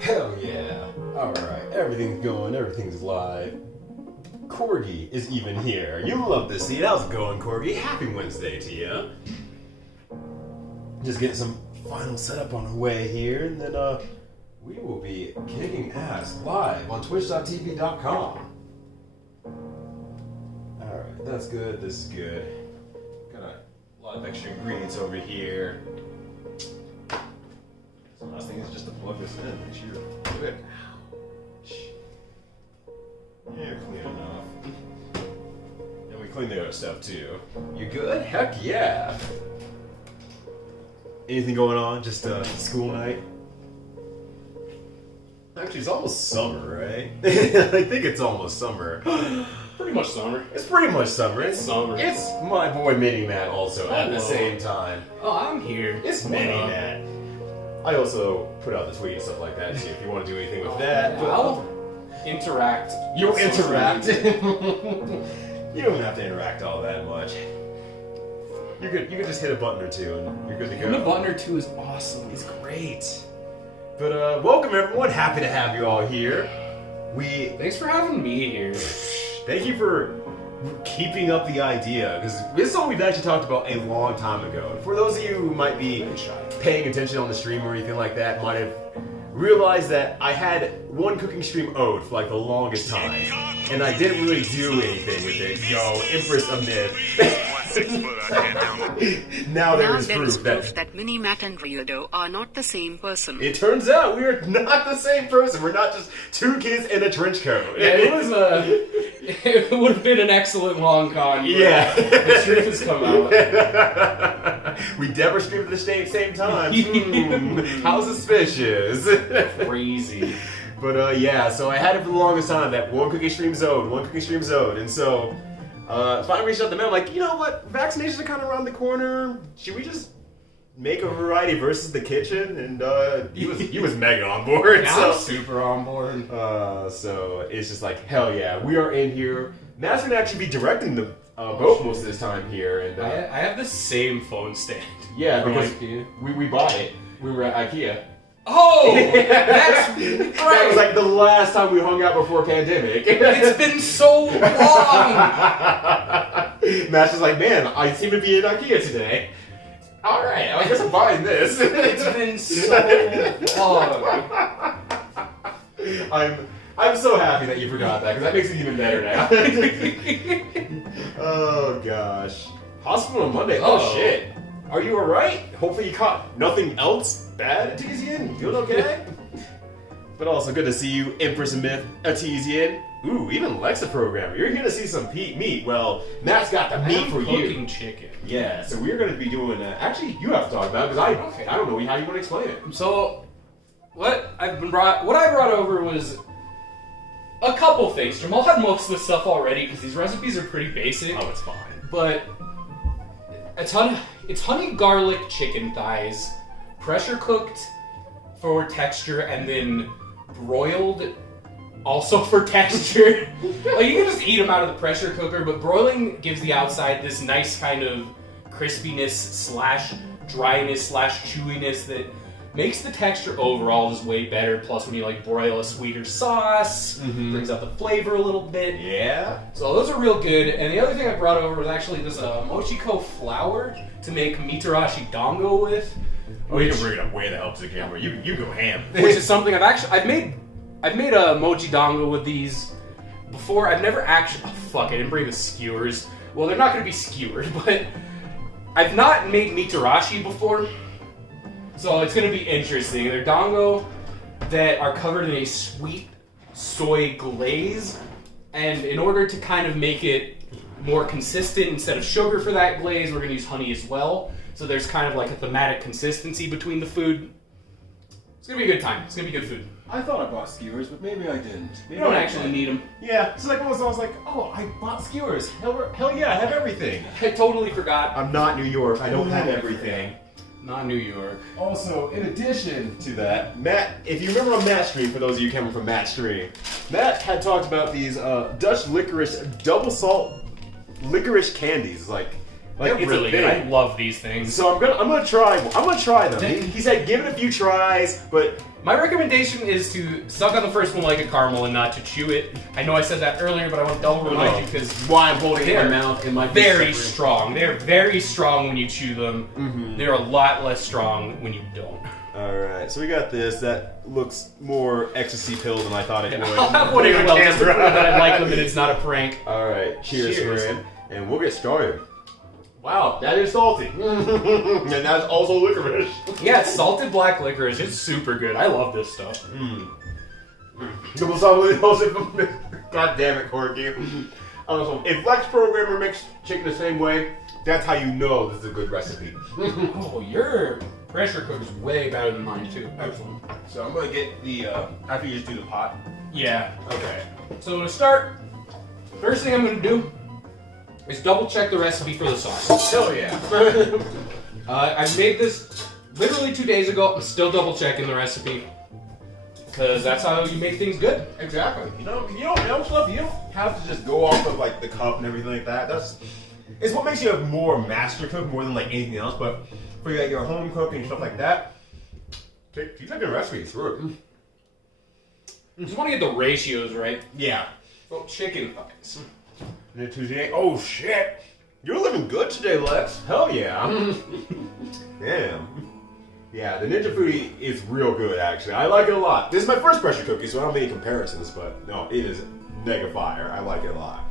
Hell yeah. Alright, everything's going, everything's live. Corgi is even here. You love to see it. How's it going, Corgi? Happy Wednesday to you. Just getting some final setup on the way here, and then we will be kicking ass live on twitch.tv.com. Alright, that's good, this is good. Got a lot of extra ingredients over here. So the last thing is just to plug this in, make sure you're good. Yeah, clean enough. And we clean the other stuff too. You good? Heck yeah! Anything going on? Just school night? Actually, it's almost summer, right? I think it's almost summer. Pretty much summer. It's pretty much summer. It's summer. It's my boy Mini Matt also at the same time. Oh, I'm here. It's Mini Matt. I also put out the tweet and stuff like that too, if you want to do anything with that. Yeah, I'll interact. You'll interact. You don't have to interact all that much. You could just hit a button or two and you're good to go. Hitting a button or two is awesome. It's great. But welcome everyone. Happy to have you all here. Thanks for having me here. Thank you for keeping up the idea, because this is something we've actually talked about a long time ago. For those of you who might be paying attention on the stream or anything like that, might have realized that I had one cooking stream owed for like the longest time, and I didn't really do anything with it. Yo, Empress of Myth. Now there is proof that Mini Matt and Ryyudo are not the same person. It turns out we are not the same person. We're not just two kids in a trench coat. Yeah, it would have been an excellent long con. Yeah. The truth has come out. We never streamed at the same time. How suspicious. Crazy. But yeah, so I had it for the longest time, that one cooking stream zone, and so finally reached out to Matt. I'm like, you know what, vaccinations are kind of around the corner. Should we just make a variety versus the kitchen? And he was mega on board. Yeah, so I'm super on board. So it's just like, hell yeah, we are in here. Matt's gonna actually be directing the boat most of this time here, and I have the same phone stand. yeah, from because IKEA. we bought it. We were at IKEA. Oh, that's right. That was like the last time we hung out before pandemic. It's been so long. Matt's just like, man, I seem to be in IKEA today. All right, I guess I'm buying this. It's been so long. I'm so happy that you forgot that, because that makes it even better now. Oh gosh. Hospital on Monday. Oh shit. Are you alright? Hopefully you caught nothing else bad, Atesian? You feeling okay? But also good to see you, Empress of Myth, Atesian. Ooh, even Lexa Programmer. You're here to see some meat. Well, Matt's got the meat for you. Cooking chicken. Yeah, so we're going to be doing... actually, you have to talk about it, because I don't know how you want to explain it. So, what I brought over was a couple things. Jamal had most of the stuff already, because these recipes are pretty basic. Oh, it's fine. But it's honey garlic chicken thighs, pressure cooked for texture, and then broiled also for texture. Like, you can just eat them out of the pressure cooker, but broiling gives the outside this nice kind of crispiness slash dryness slash chewiness that makes the texture overall just way better. Plus, when you like broil a sweeter sauce, brings out the flavor a little bit. Yeah. So those are real good. And the other thing I brought over was actually this mochiko flour to make mitarashi dango with. Oh, you can bring it up way the hell to the camera. You go ham. Which is something I've made a mochi dango with these before. I've never actually... Oh, fuck, I didn't bring the skewers. Well, they're not going to be skewered, but I've not made mitarashi before. So it's going to be interesting. They're dango that are covered in a sweet soy glaze. And in order to kind of make it more consistent, instead of sugar for that glaze, we're going to use honey as well. So there's kind of like a thematic consistency between the food. It's going to be a good time. It's going to be good food. I thought I bought skewers, but maybe I didn't. Maybe You don't actually need them. Yeah, so like I was like, oh, I bought skewers. Hell yeah, I have everything. I totally forgot. I'm not New York. I don't have everything. Not New York. Also, in addition to that, Matt, if you remember on Matt's stream, for those of you coming from Matt's stream, Matt had talked about these Dutch licorice double salt licorice candies. Like, Like, They're it's really a good. thing. I love these things. So I'm gonna try them. He said give it a few tries, but My recommendation is to suck on the first one like a caramel and not to chew it. I know I said that earlier, but I want to double remind you because why I'm holding it in my they're mouth and my very strong. They're very strong when you chew them. Mm-hmm. They're a lot less strong when you don't. Alright, so we got this. That looks more ecstasy pill than I thought it would. I'll have one as well just to prove that I like them and it's not a prank. Alright, cheers, Cheers. friend. And we'll get started. Wow, that is salty. And that's also licorice. Yeah, it's salted black licorice. It's super good. I love this stuff. God damn it, Corky. Also, if Flex Programmer makes chicken the same way, that's how you know this is a good recipe. Oh, your pressure cooker's way better than mine too. Excellent. So I'm gonna get the, after you just do the pot. Yeah. Okay. So to start, first thing I'm gonna do is double check the recipe for the sauce. Hell yeah. I made this literally 2 days ago. I'm still double checking the recipe because that's how you make things good. Exactly. You don't have to just go off of like the cup and everything like that. It's what makes you a more master cook more than like anything else. But for like your home cooking and stuff like that, keep taking the recipe through. You just want to get the ratios right. Yeah. Oh, chicken thighs. Tuesday. Oh shit! You're living good today, Lex. Hell yeah. Damn. Yeah, the Ninja Foodie is real good actually. I like it a lot. This is my first pressure cookie, so I don't have any comparisons, but no, it is mega fire. I like it a lot.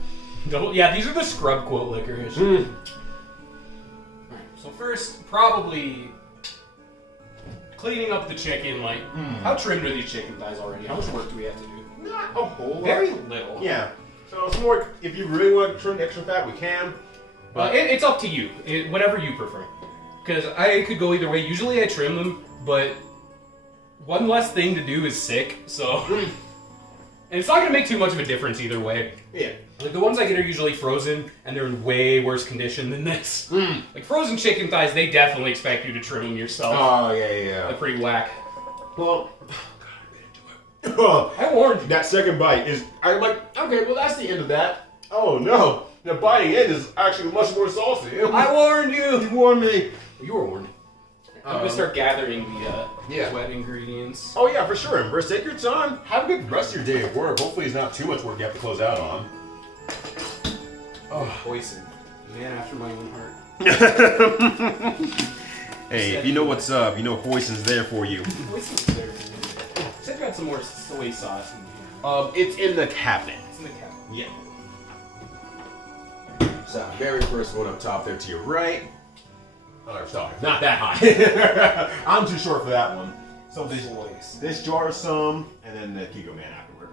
Yeah, these are the scrub quote licorice. Alright, so first, probably cleaning up the chicken. Like, how trimmed are these chicken thighs already? How much work do we have to do? Not a whole lot. Very little. Yeah. So it's more, if you really want to trim the extra fat, we can. But it's up to you. Whatever you prefer. Because I could go either way. Usually I trim them, but one less thing to do is sick, so... And it's not going to make too much of a difference either way. Yeah. Like, the ones I get are usually frozen, and they're in way worse condition than this. Like, frozen chicken thighs, they definitely expect you to trim them yourself. Oh, yeah. They're pretty whack. Well, oh, I warned you. that second bite is, I'm like, okay, well that's the end of that. Oh no, the biting end is actually much more saucy. I warned you! You warned me. You were warned. I'm going to start gathering the yeah. wet ingredients. Oh yeah, for sure, Empress. Take your time. Have a good rest of your day at work. Hopefully it's not too much work you have to close out on. Oh, poison. Man after my own heart. Hey, if you know what's up, you know Poison's there for you. Poison's there for you. Said you had some more soy sauce in here. It's in the cabinet. It's in the cabinet. Yeah. So, very first one up top there to your right. Oh, sorry, not that high. I'm too short for that one. So this jar some, and then the Kiko Man afterward.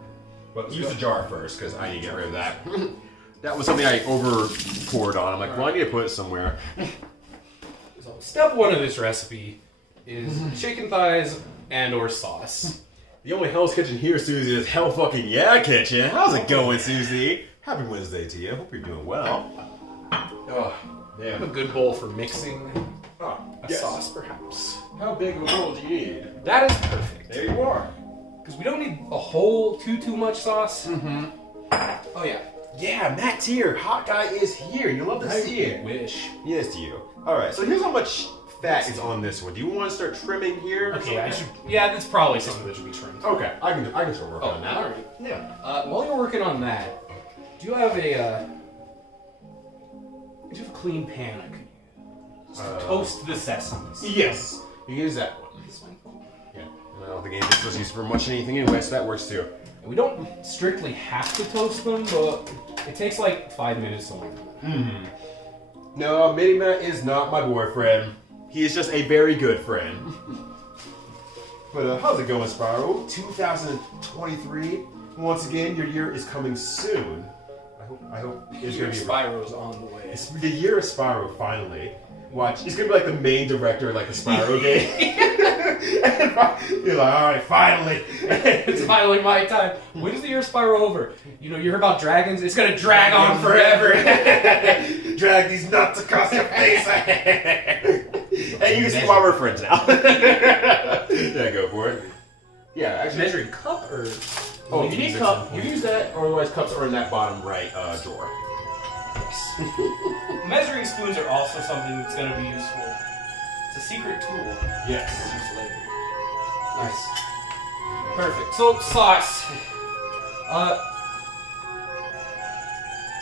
But use the jar first, because I need to get rid of that. That was something I over poured on. I'm like, well, I need to put it somewhere. So step one of this recipe is chicken thighs and or sauce. The only Hell's Kitchen here, Susie, is Hell fucking yeah Kitchen. How's it going, Susie? Happy Wednesday to you. Hope you're doing well. Oh, I have a damn. good bowl for mixing Oh, a yes. sauce, perhaps. How big of a bowl do you need? That is perfect. There you are. Because we don't need a whole too much sauce. Oh yeah. Yeah, Matt's here. Hot guy is here. You love to see it. Wish. Yes, you. All right. So here's how much fat is on this one. Do you want to start trimming here? or Okay, I something? should. Yeah, that's probably something that should be trimmed. Okay, I can start working on that. all right. Yeah. While you're working on that, do you have a clean pan I could use to toast the sesames? Yes. You can use that one. This one. Yeah. And I don't think anything's supposed to use for much anything anyway, so that works too. And we don't strictly have to toast them, but it takes like 5 minutes to learn. No, Mini Matt is not my boyfriend. He is just a very good friend. But how's it going, Spyro? 2023. Once again, your year is coming soon. I hope it's gonna be. Spyro's on the way. It's the year of Spyro finally. Watch, he's gonna be like the main director of like the Spyro game. You're like, all right, finally. It's finally my time. When is the year of Spyro over? You know, you heard about dragons? It's gonna drag on forever. Drag these nuts across your face. And you can see why we're friends now. Yeah, go for it. Yeah, actually. Measuring cup or? Oh, if you need cup, you use that, or otherwise cups are in that bottom right drawer. Yes. Measuring spoons are also something that's going to be useful. It's a secret tool. Yes. Use later. Nice. Perfect. So, sauce.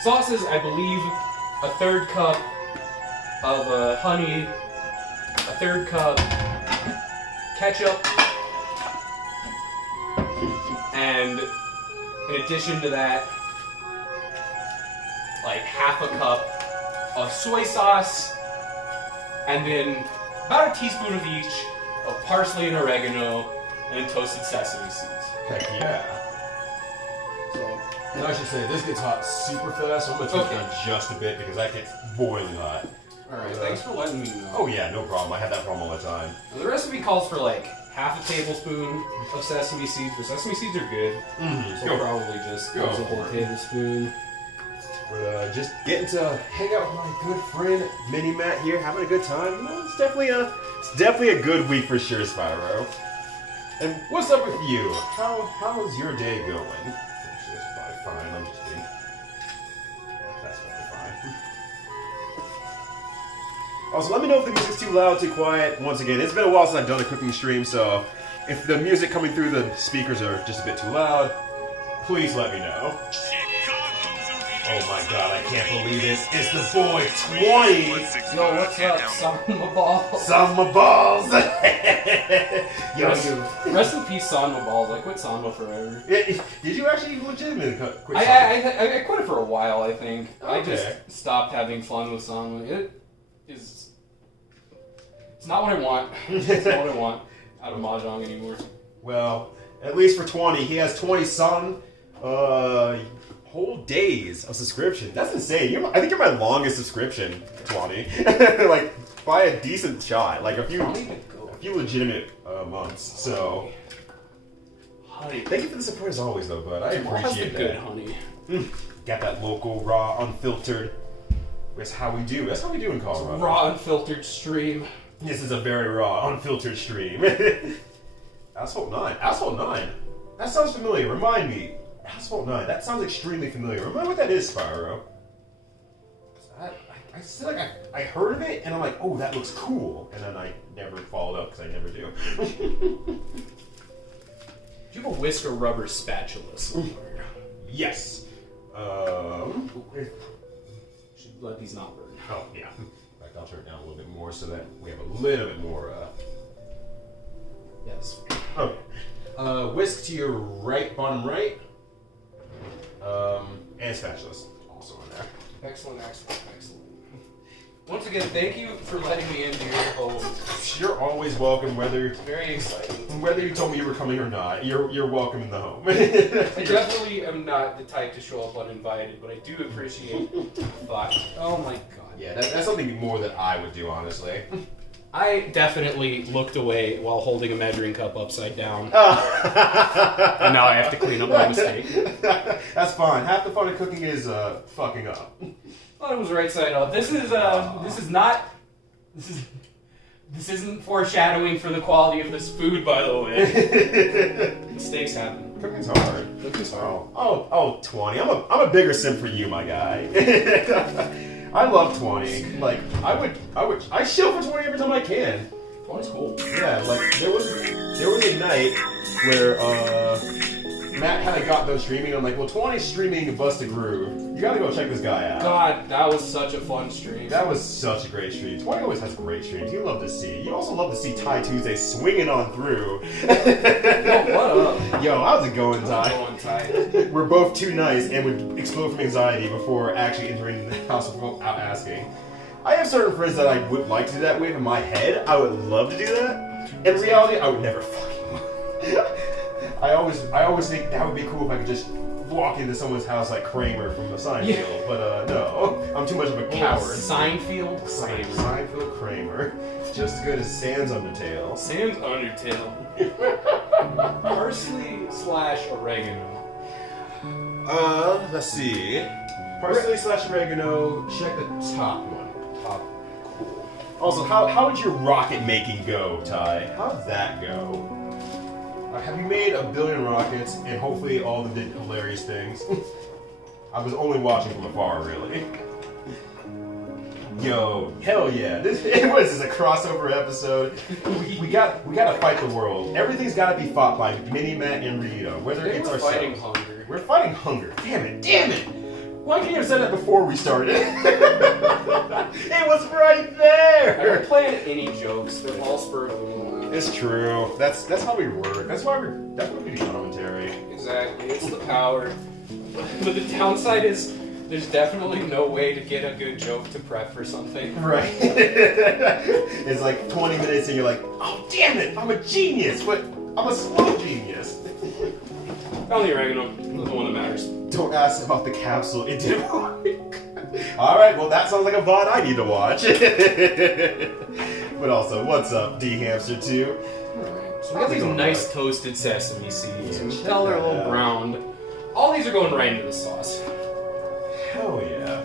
Sauce is, I believe, a third cup of honey, a third cup ketchup, and in addition to that, like half a cup of soy sauce, and then about a teaspoon of each of parsley and oregano, and toasted sesame seeds. Heck yeah. So, and I should say, this gets hot super fast, so I'm going to turn it down just a bit because that gets boiling hot. Alright, thanks for letting me know. Oh yeah, no problem. I have that problem all the time. Now, the recipe calls for like half a tablespoon of sesame seeds, but sesame seeds are good. So Go. probably just Go use a whole for it. tablespoon. We're just getting to hang out with my good friend Mini Matt here, having a good time. You know, it's definitely a good week for sure, Spyro. And what's up with you? How's your day going? Actually, that's probably fine. I'm just kidding. Yeah, that's probably fine. Also, let me know if the music's too loud, too quiet. Once again, it's been a while since I've done a cooking stream, so if the music coming through the speakers are just a bit too loud, please let me know. Oh my god, I can't believe it. It's the boy 20! Yo, what's up, Sanma Balls? Sanma balls! Yo, Rest in peace, Sanma Balls. I quit Sanma forever. did you actually legitimately quit Sanma? I quit it for a while, I think. I Okay. just stopped having fun with Sanma. It's not what I want. It's not what I want out of Mahjong anymore. Well, at least for 20, he has 20 some whole days of subscription. That's insane. I think you're my longest subscription, 20. Like, by a decent shot. Like, a few legitimate months. So, Honey. thank you for the support as always, though, bud. I appreciate that. Good honey. Got that local, raw, unfiltered. That's how we do. That's how we do in Colorado. Raw, unfiltered stream. This is a very raw, unfiltered stream. Asphalt 9. Asphalt 9. That sounds familiar. Remind me. Asphalt 9. That sounds extremely familiar. Remind me what that is, Spyro. I feel like I heard of it, and I'm like, oh, that looks cool. And then I never followed up, because I never do. Do you have a whisk or rubber spatula somewhere? Yes. Should let these not burn. Oh, yeah. In fact, I'll turn it down a little bit more so that we have a little bit more, Yes. Oh. Whisk to your right, bottom right. And spatulas also in there. Excellent. Once again, thank you for letting me into your home. You're always welcome, whether Very exciting. you told me you were coming or not. You're welcome in the home. I definitely am not the type to show up uninvited, but I do appreciate the thought. Oh my god. Yeah, that's something more that I would do, honestly. I definitely looked away while holding a measuring cup upside down. And now I have to clean up my mistake. That's fine. Half the fun of cooking is fucking up. Well, it was right side up. This isn't foreshadowing for the quality of this food, by the way. Mistakes happen. Cooking's hard. Oh, 20. I'm a bigger simp for you, my guy. I love 20. Like, I shill for 20 every time I can. 20's cool. Yeah, like, there was a night where, Matt had got done streaming, and I'm like, well, 20's streaming Bust a Groove. You gotta go check this guy out. God, that was such a fun stream. That was such a great stream. 20 always has great streams. You love to see. You also love to see Ty Tuesday swinging on through. Yo, what up? Yo, how's it going, Ty? Going tight. We're both too nice and would explode from anxiety before actually entering the house without asking. I have certain friends that I would like to do that with in my head. I would love to do that. In reality, I would never fucking. I always think that would be cool if I could just walk into someone's house like Kramer from the Seinfeld, but no, I'm too much of a coward. Seinfeld? Seinfeld Kramer. Just as good as Sans Undertale. Sans Undertale. Parsley / oregano. Let's see. Parsley / oregano. Check the top one. Top. Cool. Also, how did your rocket making go, Ty? How'd that go? Have you made a billion rockets and hopefully all the hilarious things? I was only watching from afar, really. Yo, hell yeah! What is this, a crossover episode? We gotta fight the world. Everything's gotta be fought by Mini-Mac and Ryyudo. Whether it's We're ourselves. fighting hunger. We're fighting hunger. Damn it! Why can't you have said that before we started? It was right there. I don't plan any jokes. They're all spur of the moment. It's true. That's how we work. That's why we do commentary. Exactly. It's the power. But the downside is there's definitely no way to get a good joke to prep for something. Right. It's like 20 minutes and you're like, oh damn it, I'm a genius, but I'm a slow genius. Found the oregano. The one that matters. Don't ask about the capsule, it didn't work. Alright, well that sounds like a VOD I need to watch. But also, what's up, D-Hamster 2? Alright, so we got these nice toasted sesame seeds. Yeah, You can check tell they're a that little out. browned. All these are going right into the sauce. Hell yeah.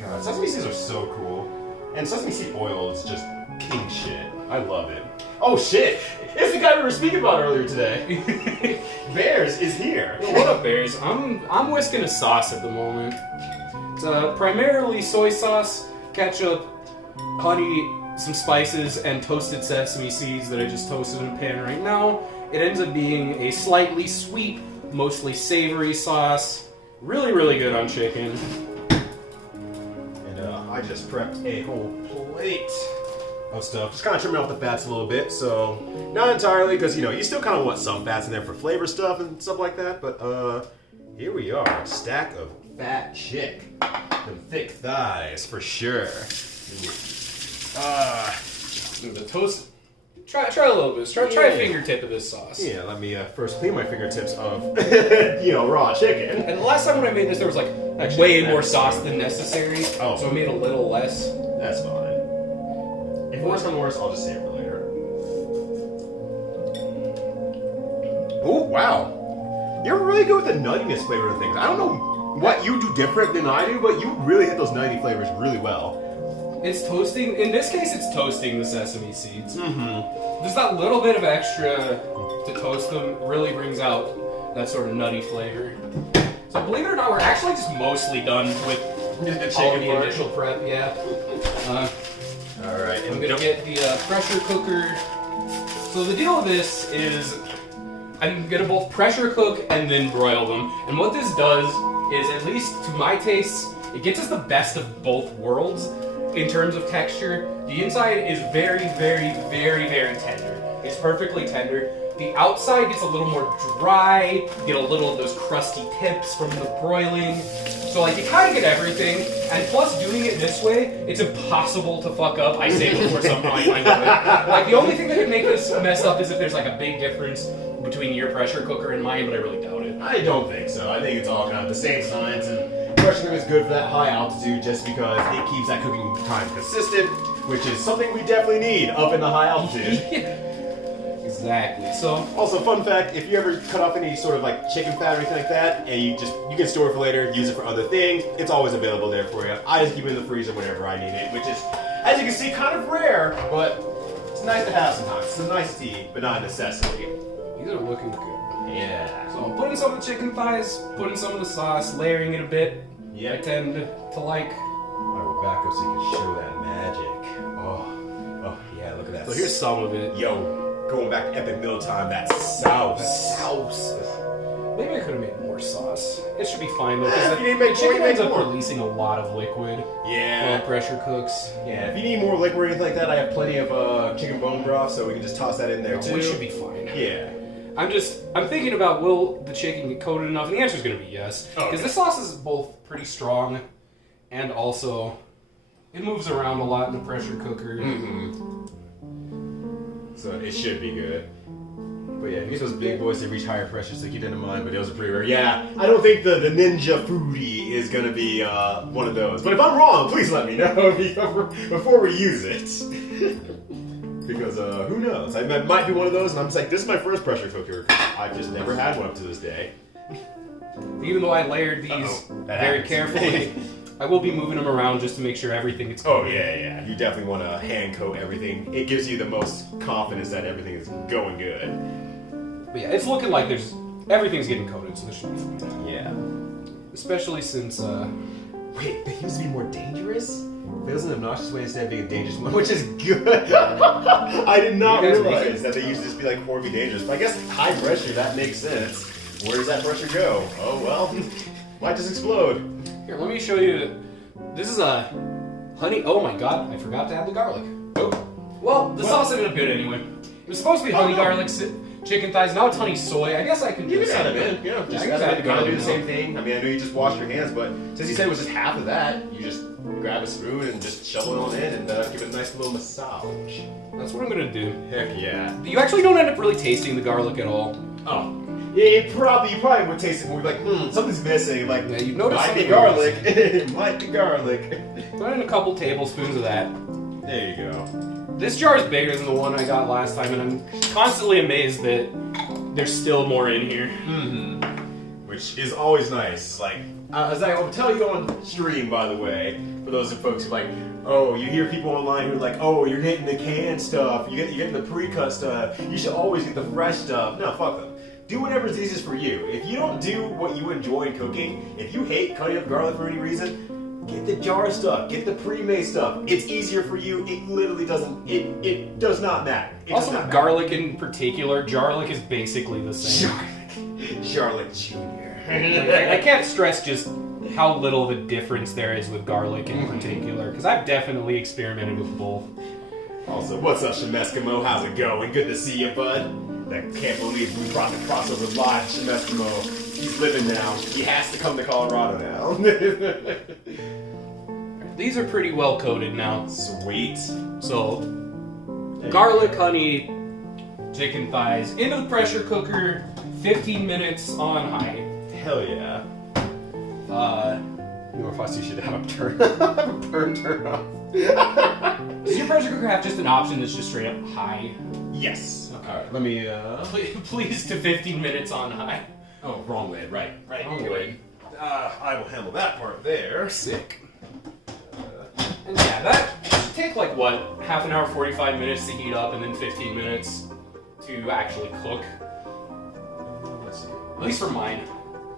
God, sesame seeds are so cool. And sesame seed oil is just king shit. I love it. Oh shit! It's the guy we were speaking about earlier today. Bears is here. Yo, what up, Bears? I'm whisking a sauce at the moment. It's primarily soy sauce, ketchup, honey, some spices, and toasted sesame seeds that I just toasted in a pan right now. It ends up being a slightly sweet, mostly savory sauce. Really, really good on chicken. And I just prepped a whole plate of stuff. Just kind of trimming off the fats a little bit, so not entirely, because you still kind of want some fats in there for flavor stuff and stuff like that. But here we are, a stack of fat chick, them thick thighs for sure. The toast. Try a little bit. Try a fingertip of this sauce. Yeah, let me first clean my fingertips of raw chicken. And the last time when I made this, there was like Actually, way that's more sauce fine. than necessary. Oh. So I made a little less. That's fine. If worse comes worse, I'll just save it for later. Oh, wow. You're really good with the nuttiness flavor of things. I don't know what you do different than I do, but you really hit those nutty flavors really well. It's toasting. In this case, it's toasting the sesame seeds. Mm-hmm. There's that little bit of extra to toast them. Really brings out that sort of nutty flavor. So believe it or not, we're actually just mostly done with The all of chicken the part. initial prep. Yeah. All right. I'm gonna get the pressure cooker. So the deal with this is I'm gonna both pressure cook and then broil them. And what this does is, at least to my tastes, it gets us the best of both worlds in terms of texture. The inside is very, very, very, very tender. It's perfectly tender. The outside gets a little more dry. You get a little of those crusty tips from the broiling. So like you kind of get everything, and plus doing it this way, it's impossible to fuck up. I say before somehow I find it. Like the only thing that could make this mess up is if there's like a big difference between your pressure cooker and mine, but I really doubt it. I don't think so. I think it's all kind of the same science, and pressure cooker is good for that high altitude just because it keeps that cooking time consistent, which is something we definitely need up in the high altitude. Exactly. So Also, fun fact, if you ever cut off any sort of like chicken fat or anything like that, and you can store it for later, use it for other things, it's always available there for you. I just keep it in the freezer whenever I need it, which is, as you can see, kind of rare, but it's nice to have sometimes. It's a nicety, but not a necessity. these are looking good. Yeah. So I'm putting some of the chicken thighs, putting some of the sauce, layering it a bit. Yeah. I tend to like. I will back up so you can show that magic. Oh, yeah, look at that. So here's some of it. Yo, going back to epic mealtime, that's sauce. Sauce. Maybe I could have made more sauce. It should be fine though, Yeah, because if you need to the make more, chicken you make ends up more. releasing a lot of liquid while Yeah. it pressure cooks. Yeah, if you need more liquid or anything like that, I have plenty of chicken bone broth, so we can just toss that in there too. We should be fine. Yeah. I'm thinking about, will the chicken get coated enough? And the answer is going to be yes. Because Okay. this sauce is both pretty strong and also it moves around a lot in the pressure cooker. Mm-hmm. So it should be good. But yeah, use those big boys to reach higher pressures to keep that in mind, but those are pretty rare. Yeah, I don't think the Ninja Foodie is going to be one of those. But if I'm wrong, please let me know before we use it. Because who knows? I might be one of those, and I'm just like, this is my first pressure cooker. I've just never had one up to this day. Even though I layered these Uh-oh, that very happens. carefully, I will be moving them around just to make sure everything is Oh yeah. You definitely want to hand coat everything. It gives you the most confidence that everything is going good. But yeah, it's looking like everything's getting coated, so this should be fine. Yeah. Especially since, Wait, they used to be more dangerous? It was an obnoxious way instead of being a dangerous one, which is good. I did not You guys realize that they used to just be like horribly dangerous. But I guess high pressure, that makes sense. Where does that pressure go? Oh well, might just explode. Here, let me show you. This is a honey. Oh my god, I forgot to add the garlic. Oh, Well, the sauce ended up good anyway. It was supposed to be honey garlic chicken thighs. Now it's honey soy. I guess I can you do can add it in. Yeah, just I guess add I the can garlic. do Do the it. same thing. I mean, I know you just washed your hands, but since you said it was just half of that, you just grab a spoon and just shovel it on in and give it a nice little massage. That's what I'm gonna do. Heck yeah. You actually don't end up really tasting the garlic at all. Oh. Yeah, you probably would taste it more like, something's missing. Like, Yeah, you notice might be something garlic. It might be garlic. Put in a couple tablespoons of that. There you go. This jar is bigger than the one I got last time, and I'm constantly amazed that there's still more in here. Mm-hmm. Which is always nice. Like, as I will tell you on stream, by the way, for those of folks who like, oh, you hear people online who are like, oh, you're getting the canned stuff, you're getting the pre-cut stuff, you should always get the fresh stuff. No, fuck them. Do whatever's easiest for you. If you don't do what you enjoy in cooking, if you hate cutting up garlic for any reason, get the jar stuff, get the pre-made stuff. It's easier for you. It literally doesn't, it does not matter. It Also, does not with matter. garlic in particular, garlic is basically the same. Charlotte Jr. I can't stress just how little of a difference there is with garlic in particular, because I've definitely experimented with both. Also, what's up, Shemeskimo? How's it going? Good to see you, bud. I can't believe we brought the crossover live, Shemeskimo. He's living now. He has to come to Colorado now. These are pretty well coated now. Sweet. So, garlic, honey, chicken thighs into the pressure cooker, 15 minutes on high. Hell yeah. You know, if I see should have a burn turn off. Does your pressure cooker have just an option that's just straight up high? Yes. Alright, let me, Please to 15 minutes on high. Oh, wrong lid. Right. Wrong lid. I will handle that part there. Sick. And yeah, that should take like what, half an hour, 45 minutes to heat up, and then 15 minutes to actually cook. Let's see. At least for mine.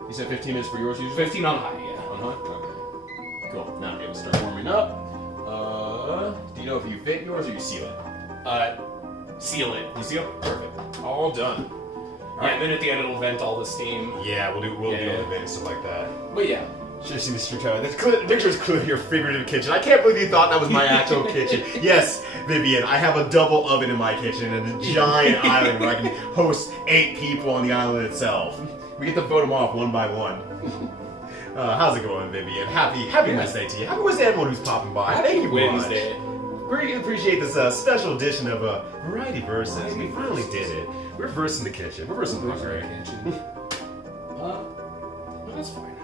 You said 15 minutes for yours usually? 15 on high, yeah. Okay. Cool. Now it will start warming up. Do you know if you fit yours or you seal it? Seal it. You seal? Perfect. All done. Yeah, and then at the end it'll vent all the steam. Yeah, we'll do Yeah. an event and stuff like that. But yeah. Should have seen the street tower. The picture is clearly your figurative kitchen. I can't believe you thought that was my actual kitchen. Yes, Vivian, I have a double oven in my kitchen and a giant island where I can host 8 people on the island itself. We get to vote them off one by one. How's it going, Vivian? Happy Wednesday to you. Happy Wednesday to everyone who's popping by. Thank you very much. Wednesday. Greatly appreciate this special edition of Variety Versus. We finally did it. We're versing the kitchen. We're versing the hungry. Well, that's fine.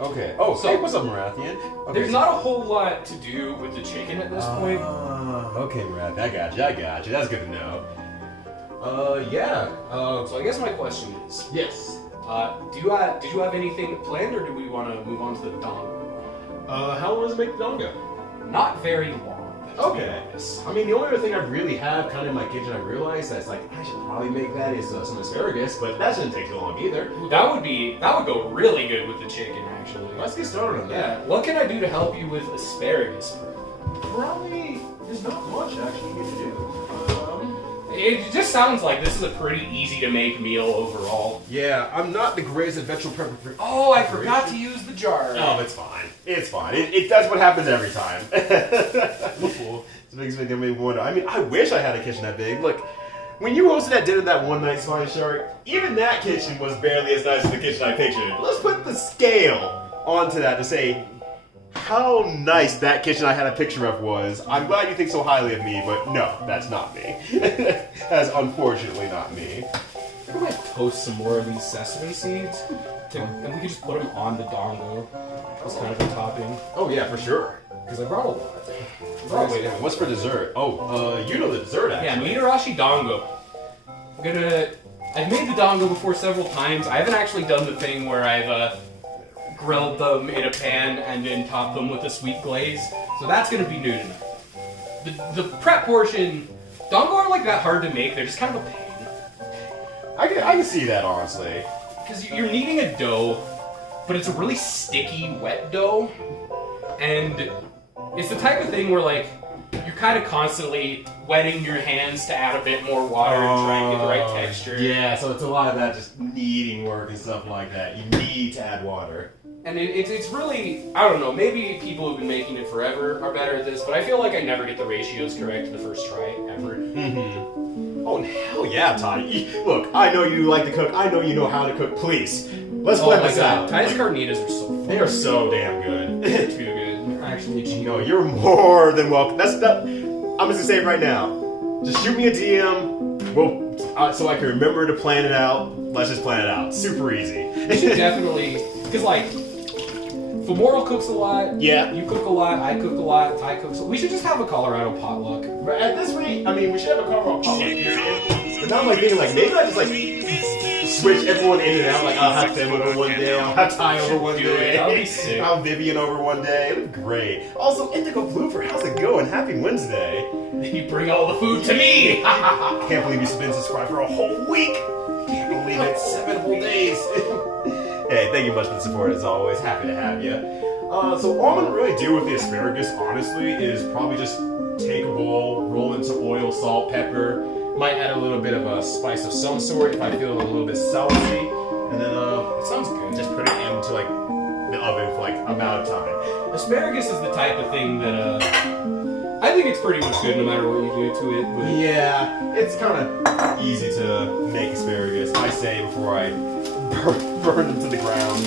Okay. Oh, So- hey, what's up, Marathian? Okay. There's not a whole lot to do with the chicken at this point. Okay, Marath. I got you. That's good to know. Yeah. So I guess my question is, Yes. did you have anything planned, or do we want to move on to the dongo? How long does it make the dongo? Not very long. to be Okay. honest. I mean, the only other thing I really have kind of in my kitchen I realized that's like, I should probably make that is some asparagus, but that shouldn't take too long either. That would go really good with the chicken, actually. Let's get started on that. Yeah. What can I do to help you with asparagus? Probably, there's not much actually you need to do. It just sounds like this is a pretty easy to make meal overall. Yeah, I'm not the greatest at vegetable prepper. Oh, I forgot to use the jar. Oh, it's fine. It's fine. That's what happens every time. It makes me wonder. I mean, I wish I had a kitchen that big. Look, when you hosted that dinner that one night, Spine Shark, even that kitchen was barely as nice as the kitchen I pictured. Let's put the scale onto that to say how nice that kitchen I had a picture of was. I'm glad you think so highly of me, but no, that's not me. That's unfortunately not me. I might toast some more of these sesame seeds, and we could just put them on the dongo as kind of a topping. Oh yeah, for sure. Because I brought a lot. Oh, wait, what's for dessert? Oh, you know the dessert actually. Yeah, Mitarashi dongo. I've made the dongo before several times. I haven't actually done the thing where I've grilled them in a pan and then topped them with a sweet glaze. So that's gonna be new to me. The prep portion, dongo are like that hard to make. They're just kind of a pain. I can see that honestly. Because you're kneading a dough, but it's a really sticky, wet dough. And it's the type of thing where like you're kind of constantly wetting your hands to add a bit more water and try and get the right texture. Yeah, so it's a lot of that just kneading work and stuff like that. You need to add water. And it's really, I don't know, maybe people who've been making it forever are better at this, but I feel like I never get the ratios correct the first try, ever. Mm-hmm. Oh, hell yeah, Todd. Look, I know you like to cook. I know you know how to cook. Please, let's blend this out. Thai's carnitas are so fun. They are so damn good. They're too good. They're actually cheap. No, you're more than welcome. I'm just gonna say it right now. Just shoot me a DM. So I can remember to plan it out. Let's just plan it out. Super easy. You should definitely, because like, Femoral cooks a lot. Yeah. You cook a lot. I cook a lot. Ty cooks a lot. We should just have a Colorado potluck. But at this rate, I mean, we should have a Colorado potluck here. But now I'm like thinking, like, maybe I just like switch everyone in and out. Like, I'll have Tim over one day. I'll have Ty over one day. That would be sick. I'll have Vivian over one day. It would be great. Also, Indigo Blooper, how's it going? Happy Wednesday. You bring all the food to me. Can't believe you've been subscribed for a whole week. Can't believe it. 7 whole days. Hey, thank you much for the support as always. Happy to have you. So all I'm gonna really do with the asparagus, honestly, is probably just take a bowl, roll into oil, salt, pepper. Might add a little bit of a spice of some sort if I feel it a little bit salty, and then It sounds good. just put it into like the oven for like amount of time. Asparagus is the type of thing that I think it's pretty much good no matter what you do to it. But Yeah, it's kind of easy to make asparagus. I say before I burn them to the ground.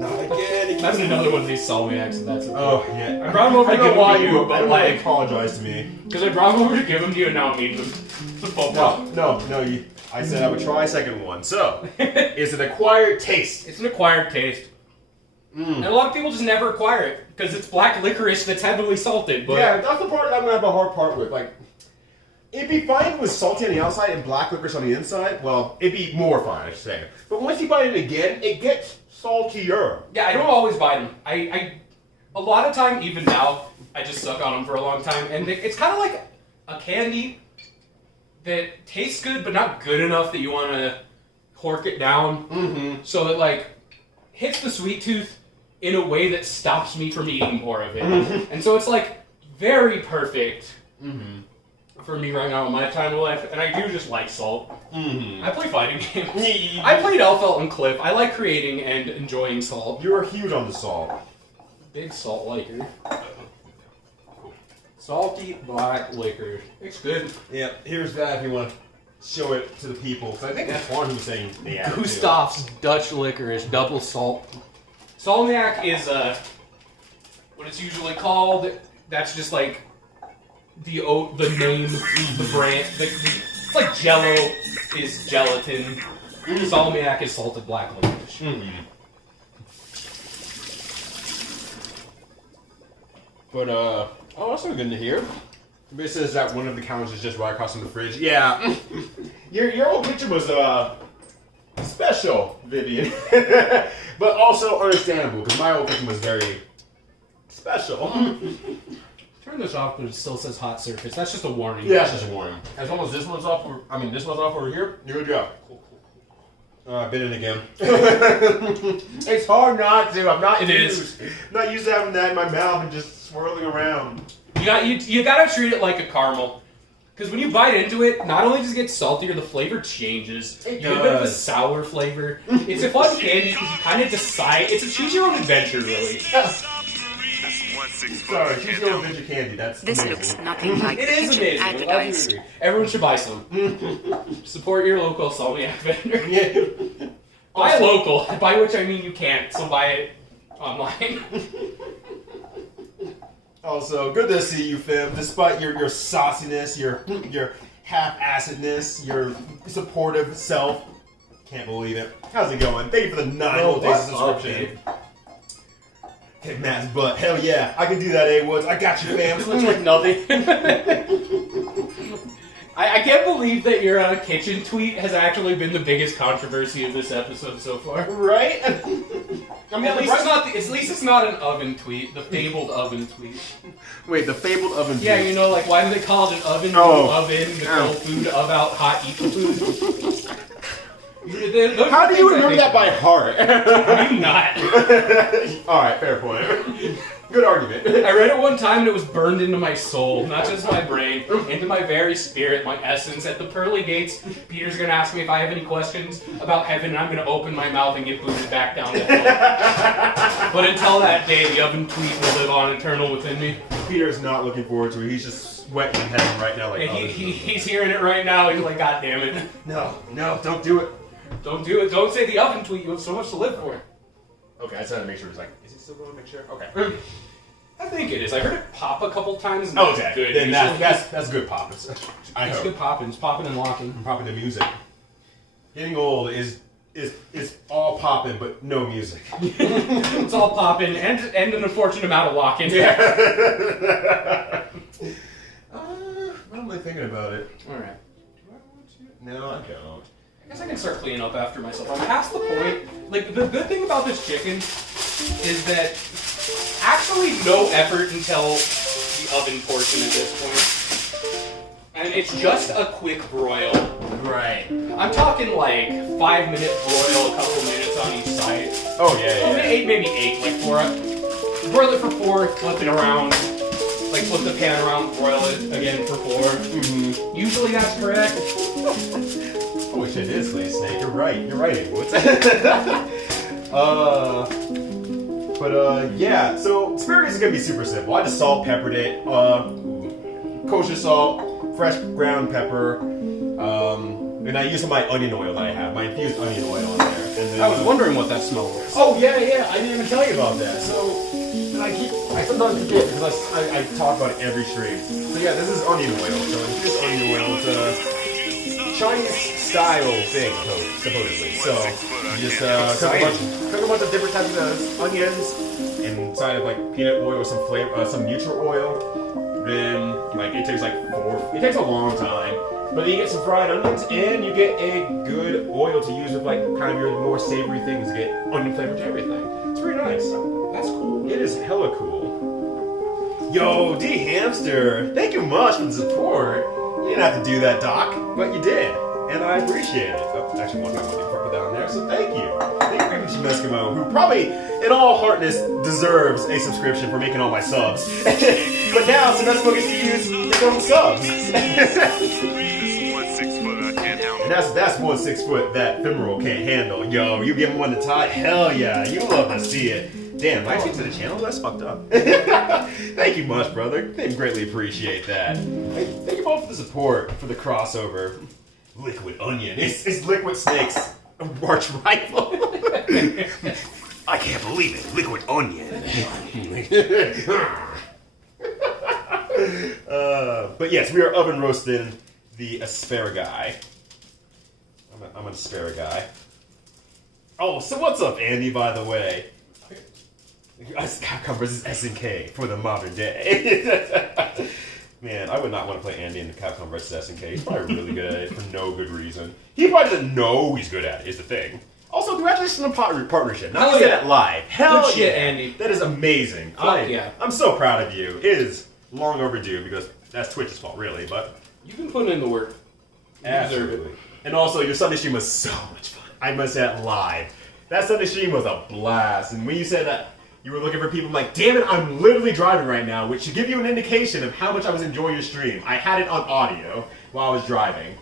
Not again. that's another one of these salmiacs, and that's Oh yeah. I brought them over I to know give why them to you, I but don't know why you like, apologize to me. because I brought them over to give them to you, and now I'm eating them. No. I said I would try a second one. So, it's an acquired taste. It's an acquired taste. And a lot of people just never acquire it because it's black licorice that's heavily salted. But Yeah, that's the part that I'm gonna have a hard part with. Like, it'd be fine if it was salty on the outside and black licorice on the inside. Well, it'd be more fine, I should say. But once you bite it again, it gets saltier. yeah, I don't always buy them. I a lot of time, even now, I just suck on them for a long time, and it's kind of like a candy that tastes good, but not good enough that you want to hork it down. Mm-hmm. So it like hits the sweet tooth in a way that stops me from eating more of it. And so it's like very perfect for me right now in my time of life, and I do just like salt. I play fighting games. I played Elfelt and Cliff. I like creating and enjoying salt. You are huge on the salt. Big salt liquor. Salty black liquor. It's good. Yeah, here's that if you want to show it to the people. So I think that's one who's saying they added it Gustav's Dutch licorice, double salt. Salmiak is what it's usually called. That's just like the name, the brand. It's like Jello is gelatin. Salmiak is salted black licorice. But, oh, that's not good to hear. It says that one of the counters is just right across from the fridge. Yeah. your old kitchen was, special, Vivian. But also understandable, because my old kitchen was very special. Turn this off, but it still says hot surface. That's just a warning. Yeah, that's just a warning. As long as this one's off, this one's off over here, you're good to go. I've been in again. It's hard not to. I'm not used. Not used to having that in my mouth and just swirling around. You gotta treat it like a caramel. Because when you bite into it, not only does it get saltier, the flavor changes. You get a bit of a sour flavor. It's a fun candy because you kind of decide. It's a choose your own adventure, really. Sorry, choose your own adventure candy. That's This amazing. looks nothing like It the is picture amazing. advertised. Everyone should buy some. Support your local salmiak vendor. Yeah. Buy local, by which I mean you can't, so buy it online. Also, good to see you, Fim. Despite your sauciness, your half-acidness, your supportive self. Can't believe it. How's it going? Thank you for the 9 whole days of subscription. Kick Matt's butt. Hell yeah. I can do that, A-Woods. I got you, fam. It looks like nothing. I can't believe that your kitchen tweet has actually been the biggest controversy of this episode so far. Right? I mean, at least it's not an oven tweet, the fabled oven tweet. Wait, the fabled oven. Yeah, you know, like why do they call it an oven? Oh. Oven, the cold food, of out, hot, eat the food. How do you remember that by heart? How do you not? Alright, fair point. Good argument. I read it one time and it was burned into my soul, not just my brain, into my very spirit, my essence. At the pearly gates, Peter's gonna ask me if I have any questions about heaven, and I'm gonna open my mouth and get booted back down to hell. But until that day, the oven tweet will live on eternal within me. Peter's not looking forward to it. He's just sweating in heaven right now. Like, And he's hearing it right now. He's like, God damn it. no, don't do it. Don't do it. Don't say the oven tweet. You have so much to live for. Okay, I just had to make sure. It's like, is he still going to make sure? Okay. I think it is. I heard it pop a couple times. And Okay, that's good. then that's good pop. It's good popping. It's popping and locking. Popping the music. Getting old is all popping, but no music. It's all popping and an unfortunate amount of locking. Yeah. What am I thinking about it? All right. No, I don't. I guess I can start cleaning up after myself. I'm past the point. Like, the good thing about this chicken is that actually no effort until the oven portion at this point. And it's just a quick broil. Right. I'm talking like 5-minute broil, a couple minutes on each side. Oh, yeah. Maybe eight, like 4. Broil it for 4, flip it around. Like, flip the pan around, broil it again for 4. Mm-hmm. Usually that's correct. Oh shit, it is Slay Snake. You're right. You're right, Woods. Yeah. So asparagus is gonna be super simple. I just salt peppered it. Kosher salt, fresh ground pepper, and I use some of my onion oil that I have, my infused onion oil in there. And then, I was wondering what that smell was. Oh yeah, I didn't even tell you about that. So I sometimes forget because I talk about it every stream. So yeah, this is onion oil. So infused onion oil. It's a Chinese style thing, supposedly. So you just cook a bunch of different types of onions inside of like peanut oil with some flavor, some neutral oil. Then like it takes a long time. But then you get some fried onions and you get a good oil to use with like kind of your more savory things to get onion flavor to everything. It's pretty nice. That's cool. It is hella cool. Yo, D Hamster, thank you much for the support. You didn't have to do that, Doc, but you did, and I appreciate it. Oh, actually, one time I did put down there, so thank you. Thank you, Ricochet Eskimo, who probably, in all heartness, deserves a subscription for making all my subs. But now, Sinestro gets to use his own subs. And that's 1 6 foot that Femoral can't handle. Yo, you give him one to tie? Hell yeah, you love to see it. Damn, 19 to the channel? That's fucked up. Thank you much, brother. I greatly appreciate that. Thank you both for the support for the crossover. Liquid Onion. It's Liquid Snake's arch rival. I can't believe it. Liquid Onion. But yes, we are oven roasting the asparagus. I'm an asparagus. Oh, so what's up, Andy, by the way? Capcom vs. SNK for the modern day. Man, I would not want to play Andy in the Capcom vs. SNK. He's probably really good at it for no good reason. He probably doesn't know he's good at it, is the thing. Also, congratulations on the partnership. Not to say that live. Hell good shit, yeah. Andy. That is amazing. I'm so proud of you. It is long overdue because that's Twitch's fault, really, but... You've been putting in the work. You deserve it. And also, your Sunday stream was so much fun. I must say that live. That Sunday stream was a blast. And when you said that you were looking for people, I'm like, damn it, I'm literally driving right now, which should give you an indication of how much I was enjoying your stream. I had it on audio while I was driving.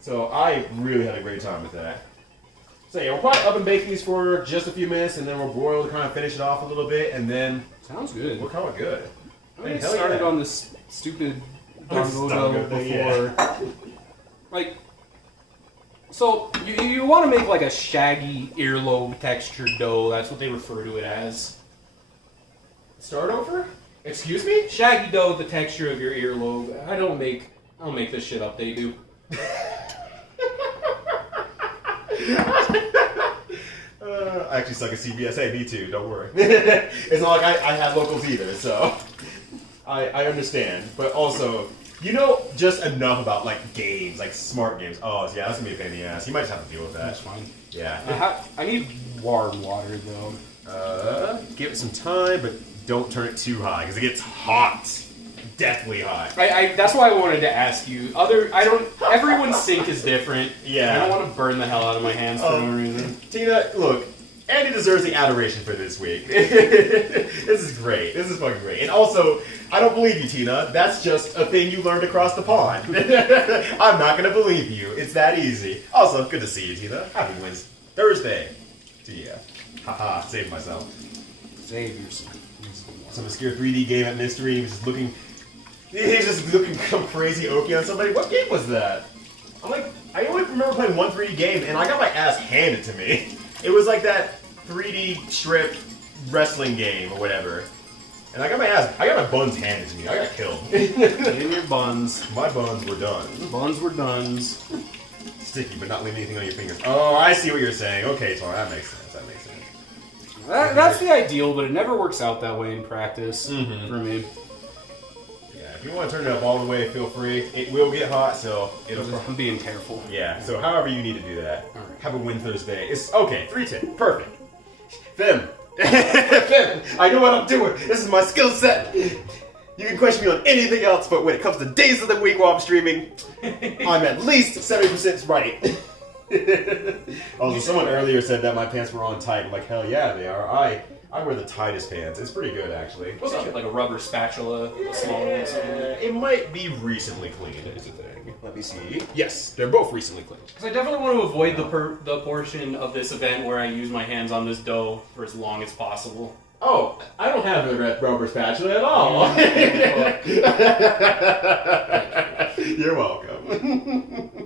So I really had a great time with that. So yeah, we'll probably oven bake these for just a few minutes, and then we'll broil to kind of finish it off a little bit, and then... Sounds good. We'll call it good. I started on this stupid Ryyudo before. Yeah. Like, so you want to make like a shaggy earlobe textured dough. That's what they refer to it as. Start over? Excuse me? Shaggy dough, the texture of your earlobe. I don't make this shit up. They do. I actually suck at CBS. Hey, me too. Don't worry. It's not like I have locals either, so I understand. But also, you know just enough about like games, like smart games. Oh yeah, that's gonna be a pain in the ass. You might just have to deal with that. That's fine. Yeah. I need warm water though. Give it some time, but don't turn it too high because it gets hot. Deathly hot. That's why I wanted to ask you. Everyone's sink is different. Yeah. I don't want to burn the hell out of my hands for no reason. Tina, look, And he deserves the adoration for this week. This is great. This is fucking great. And also, I don't believe you, Tina. That's just a thing you learned across the pond. I'm not going to believe you. It's that easy. Also, good to see you, Tina. Happy Thursday. So yeah. Haha, saved myself. Save yourself. Some obscure 3D game at Mystery. He's just looking crazy oaky on somebody. What game was that? I only remember playing one 3D game, and I got my ass handed to me. It was like that 3D strip wrestling game or whatever. And I got my buns handed to me. I got killed. In your buns. My buns were done. Buns were duns. Sticky, but not leaving anything on your fingers. Oh, I see what you're saying. Okay, Tor, that makes sense. That's the ideal, but it never works out that way in practice for me. Yeah, if you want to turn it up all the way, feel free. It will get hot, so I'm being careful. Yeah, so however you need to do that. All right. Have a win Thursday. It's okay, 3-10. Perfect. Fim. Fim, I know what I'm doing. This is my skill set. You can question me on anything else, but when it comes to days of the week while I'm streaming, I'm at least 70% right. Also, someone earlier said that my pants were on tight. I'm like, hell yeah, they are. I wear the tightest pants. It's pretty good, actually. What's that? Like a rubber spatula, a small one or something? It might be recently cleaned, is the thing. Let me see. Yes, they're both recently cleaned. Because I definitely want to avoid the portion of this event where I use my hands on this dough for as long as possible. Oh, I don't have a rubber spatula at all. You're welcome.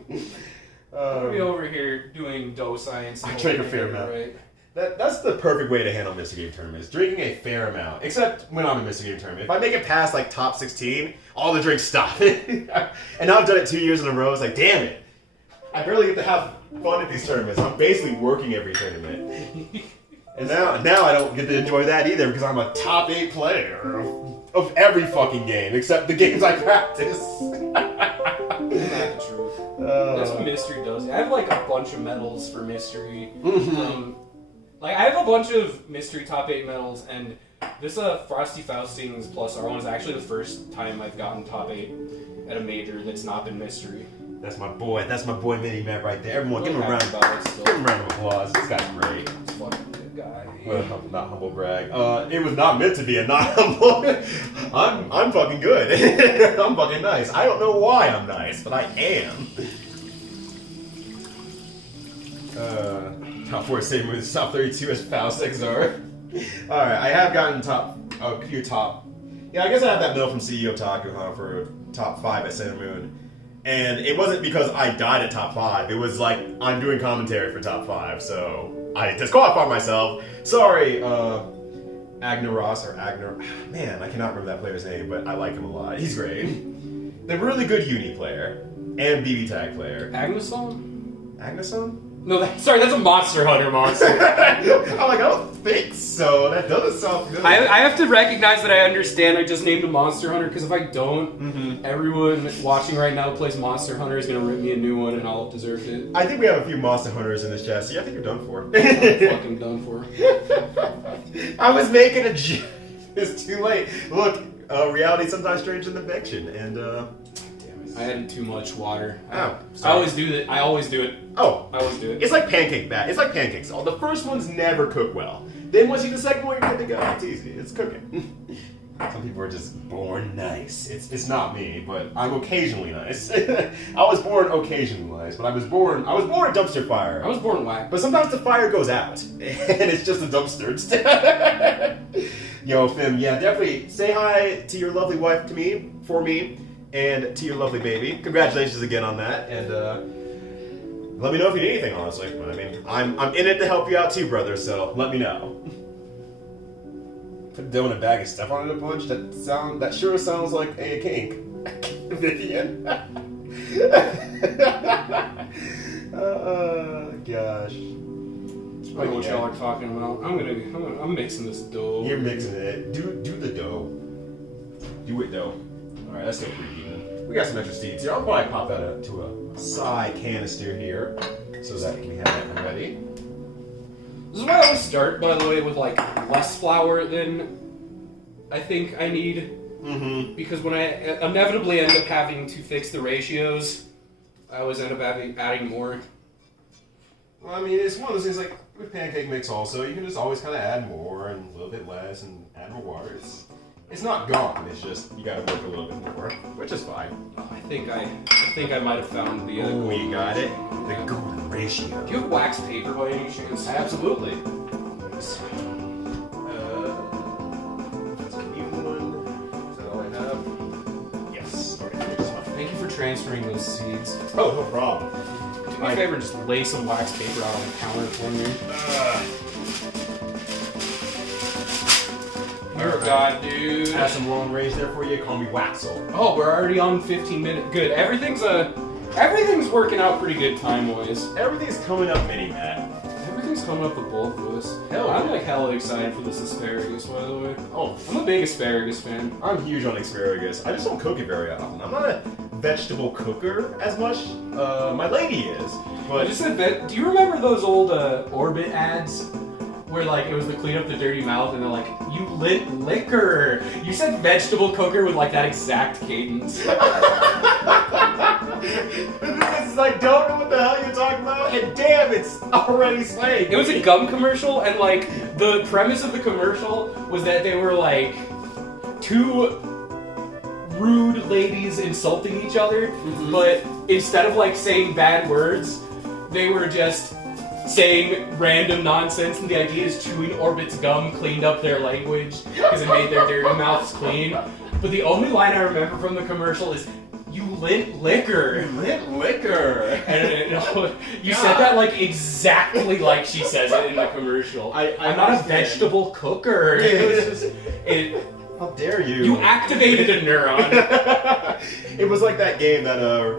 I'm be over here doing dough science. I drink a fair amount. Right? That's the perfect way to handle Mr. Game tournaments. Drinking a fair amount. Except when I'm in Mr. Game tournament. If I make it past like top 16, all the drinks stop. And now I've done it 2 years in a row. It's like, damn it. I barely get to have fun at these tournaments. I'm basically working every tournament. And now I don't get to enjoy that either because I'm a top 8 player of every fucking game except the games I practice. That's the truth. That's what Mystery does. I have like a bunch of medals for Mystery. I have a bunch of Mystery top 8 medals, and this Frosty Faustings Plus R1 is actually the first time I've gotten top 8 at a major that's not been Mystery. That's my boy. That's my boy Mini Matt right there. Everyone, give him a round of applause. This guy's great. He's a fucking good guy. Well, not humble brag. It was not meant to be a not humble. I'm fucking good. I'm fucking nice. I don't know why I'm nice, but I am. Top 4 same moves. Top 32 as Faust XR. Alright, I have gotten top. Yeah, I guess I have that medal from CEO Taku, for top 5 at Sailor Moon. And it wasn't because I died at top 5. It was like, I'm doing commentary for top 5, so I disqualified myself. Sorry, Agnaros or Agner. Man, I cannot remember that player's name, but I like him a lot. He's great. They're really good Uni player and BB Tag player. Agneson? Agneson? No, that's a Monster Hunter monster. I'm like, I don't think so. That doesn't sound good. I have to recognize that I understand I just named a Monster Hunter, because if I don't, everyone watching right now who plays Monster Hunter is going to rip me a new one, and I'll have deserved it. I think we have a few Monster Hunters in this chat, so yeah, I think you're done for. I'm fucking done for. I was making a joke. It's too late. Look, reality sometimes stranger than fiction, and I added too much water. Oh, I always do that. I always do it. Oh, I always do it. It's like pancake bat. It's like pancakes. The first ones never cook well. Then once you get the second one, you're good to go. It's easy. It's cooking. Some people are just born nice. It's not me, but I'm occasionally nice. I was born occasionally nice, but I was born a dumpster fire. I was born whack. But sometimes the fire goes out, and it's just a dumpster instead. Yo, Fim, yeah, definitely say hi to your lovely wife for me, and to your lovely baby. Congratulations again on that, and let me know if you need anything, honestly. I mean, I'm in it to help you out too, brother, so let me know. Put dough in a bag and step on it a bunch? That sure sounds like a kink. Vivian. Gosh. I don't know what y'all are talking about. I'm mixing this dough. You're mixing it. Do the dough. Do it dough. Alright, that's still pretty even. We got some extra seeds here. I'll probably pop that into a side canister here so that we have that ready. This is why I always start, by the way, with like less flour than I think I need. Because when I inevitably end up having to fix the ratios, I always end up adding more. Well, I mean, it's one of those things like with pancake mix also, you can just always kind of add more and a little bit less and add more water. It's not gone, it's just you gotta work a little bit more, which is fine. Oh, I think I might have found the You got it? The golden ratio. Do you have wax paper by any chance? Absolutely. That's an even one. Is that all I have? Yes. Alright, here's one. Thank you for transferring those seeds. Oh, no problem. Do me a favor and just lay some wax paper out on the counter for me. You're a god, dude. Have some long range there for you. Call me Waxel. Oh, we're already on 15 minutes. Good. Everything's working out pretty good time-wise. Everything's coming up, Mini Matt. Everything's coming up with both of us. Hell I'm yeah. like hella excited for this asparagus, by the way. Oh, I'm a big asparagus fan. I'm huge on asparagus. I just don't cook it very often. I'm not a vegetable cooker as much. My lady is. But I just said, do you remember those old Orbit ads? Where like it was the clean up the dirty mouth and they're like, you lit liquor. You said vegetable cooker with like that exact cadence. It's like, don't know what the hell you're talking about, and damn, it's already slaying. It was a gum commercial, and like the premise of the commercial was that they were like two rude ladies insulting each other, but instead of like saying bad words, they were just saying random nonsense, and the idea is chewing Orbit's gum cleaned up their language because it made their dirty mouths clean. But the only line I remember from the commercial is, "You lit liquor." You lit liquor. And you said that like exactly like she says it in the commercial. I'm not a vegetable cooker. How dare you? You activated a neuron. It was like that game that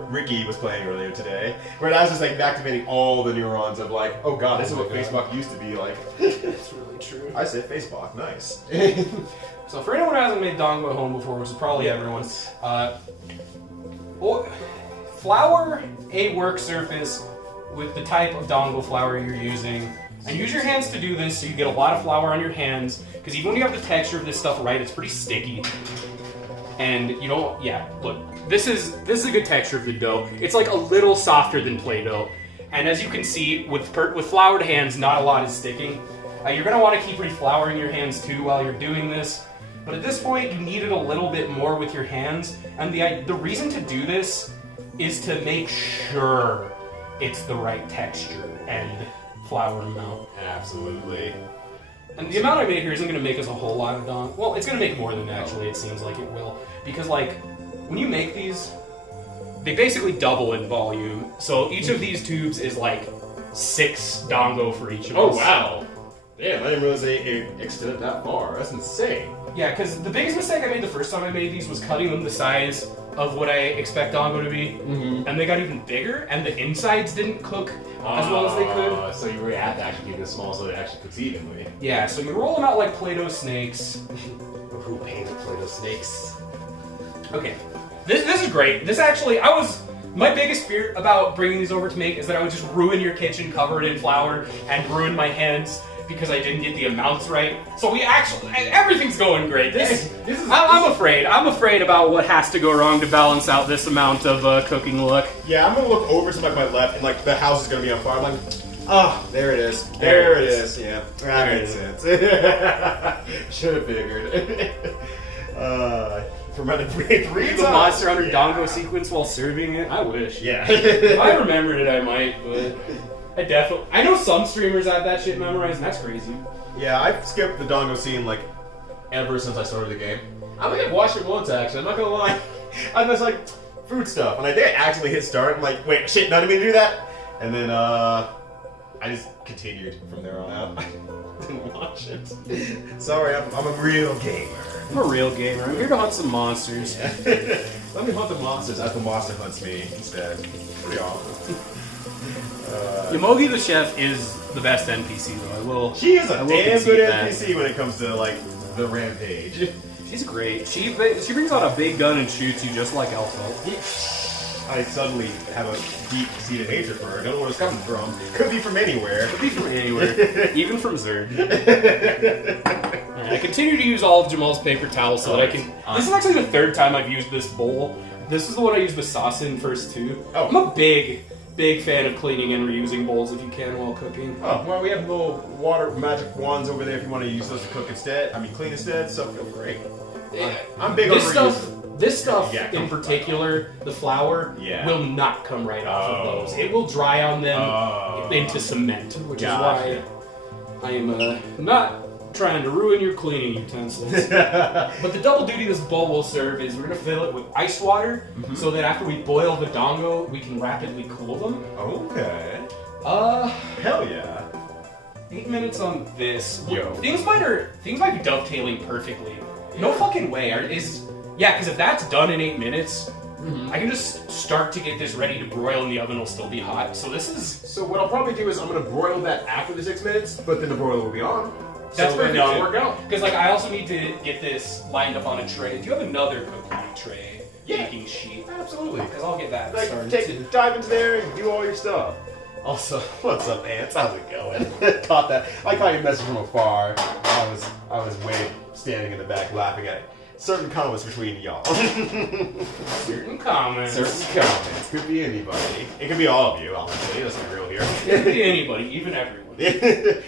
Ricky was playing earlier today, where I was just like activating all the neurons of like, oh god, this is what Facebook used to be like. That's really true. I said Facebook, nice. So for anyone who hasn't made dongo at home before, which is probably everyone, flour a work surface with the type of dongo flour you're using, and use your hands to do this so you get a lot of flour on your hands, because even when you have the texture of this stuff right, it's pretty sticky. And you don't, look, this is a good texture of the dough. It's like a little softer than Play-Doh. And as you can see, with floured hands, not a lot is sticking. You're gonna want to keep reflouring your hands too while you're doing this. But at this point, you need it a little bit more with your hands. And the reason to do this is to make sure it's the right texture and flour amount. Absolutely. And the amount I made here isn't going to make us a whole lot of dongo. Well, it's going to make more than actually, it seems like it will. Because, like, when you make these, they basically double in volume. So each of these tubes is like 6 dongo for each of us. Oh wow. Damn, I didn't realize they extended that far. That's insane. Yeah, because the biggest mistake I made the first time I made these was cutting them the size of what I expect dongo to be. And they got even bigger, and the insides didn't cook as well as they could. So you really have to actually keep it small so it actually cooks evenly. Yeah, so you roll them out like Play-Doh snakes. Who painted Play-Doh snakes? Okay, this is great. This actually, my biggest fear about bringing these over to make is that I would just ruin your kitchen covered in flour and ruin my hands because I didn't get the amounts right. So everything's going great. I'm afraid about what has to go wrong to balance out this amount of cooking look. Yeah, I'm gonna look over to like my left and like the house is gonna be on fire. I'm like, oh, there it is. There it is. Yeah, that makes sense. Should have figured. From the Read the Monster Hunter Dongo sequence while serving it? I wish. Yeah. If I remembered it, I might, but I know some streamers have that shit memorized, and that's crazy. Yeah, I've skipped the Dongo scene like ever since I started the game. I think I've watched it once actually. I'm not gonna lie. I was like food stuff, and I think I actually hit start. I'm like, wait, shit, not me to do that. And then I just continued from there on out. I didn't watch it. Sorry, I'm a real gamer. I'm a real gamer. I'm here to hunt some monsters. Yeah. Let me hunt the monsters as the monster hunts me instead. Pretty awesome. Yomogi the chef is the best NPC though. She is a damn good that. NPC when it comes to like the rampage. She's great. She brings out a big gun and shoots you just like Alpha. I suddenly have a deep-seated hatred for her. I don't know where it's coming from. Could be from anywhere. Could be from anywhere. Even from Zerd. I continue to use all of Jamal's paper towels so that I can... This is actually the third time I've used this bowl. This is the one I used the sauce in first too. Oh. I'm a big Big fan of cleaning and reusing bowls if you can while cooking. Oh, well, we have little water magic wands over there if you want to use those to cook instead. Clean instead, so feel free. I'm big on reusing. This stuff Yeah, in particular, the flour, will not come right off of those. It will dry on them into cement, which is why I am not trying to ruin your cleaning utensils. But the double duty this bowl will serve is we're going to fill it with ice water, so that after we boil the dongo, we can rapidly cool them. Okay. Hell yeah. 8 minutes on this. Yo. Things might be dovetailing perfectly. No fucking way. Yeah, because if that's done in 8 minutes, I can just start to get this ready to broil and the oven will still be hot. So this is... So what I'll probably do is I'm going to broil that after the 6 minutes, but then the broiler will be on. That's so perfect. then it'll work out. Because like I also need to get this lined up on a tray. Do you have another cooking tray? Baking sheet? Absolutely. Because I'll get that Like, started. dive into there and do all your stuff. Also, what's up, Ants? How's it going? Caught that. I caught your message from afar. I was way standing in the back laughing at certain comments between y'all. Certain comments. Certain comments. Could be anybody. It could be all of you, honestly. Let's be real here. It could be anybody, even everyone.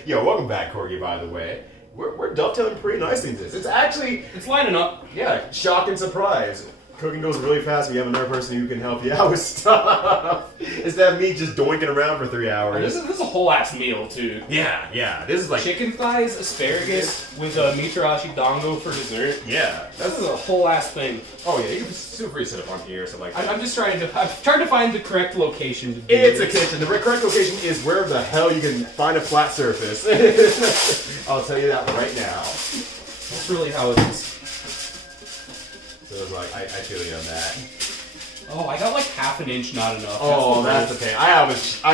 Yo, welcome back, Corgi, by the way. We're dovetailing pretty nicely into this. It's actually... It's lining up. Yeah, shock and surprise. Cooking goes really fast when you have another person who can help you out with stuff. Instead of me just doinking around for 3 hours. This is a whole ass meal, too. Yeah. This is like... Chicken thighs, asparagus, with a mitarashi dango for dessert. Yeah. This is a whole ass thing. Oh yeah, you can feel free to sit up on here, so like... I'm trying to find the correct location to do It's this. a kitchen. The correct location is wherever the hell you can find a flat surface. I'll tell you that right now. That's really how it is. So it's like, I feel you on that. Oh, I got like half an inch not enough. Oh, that's okay. I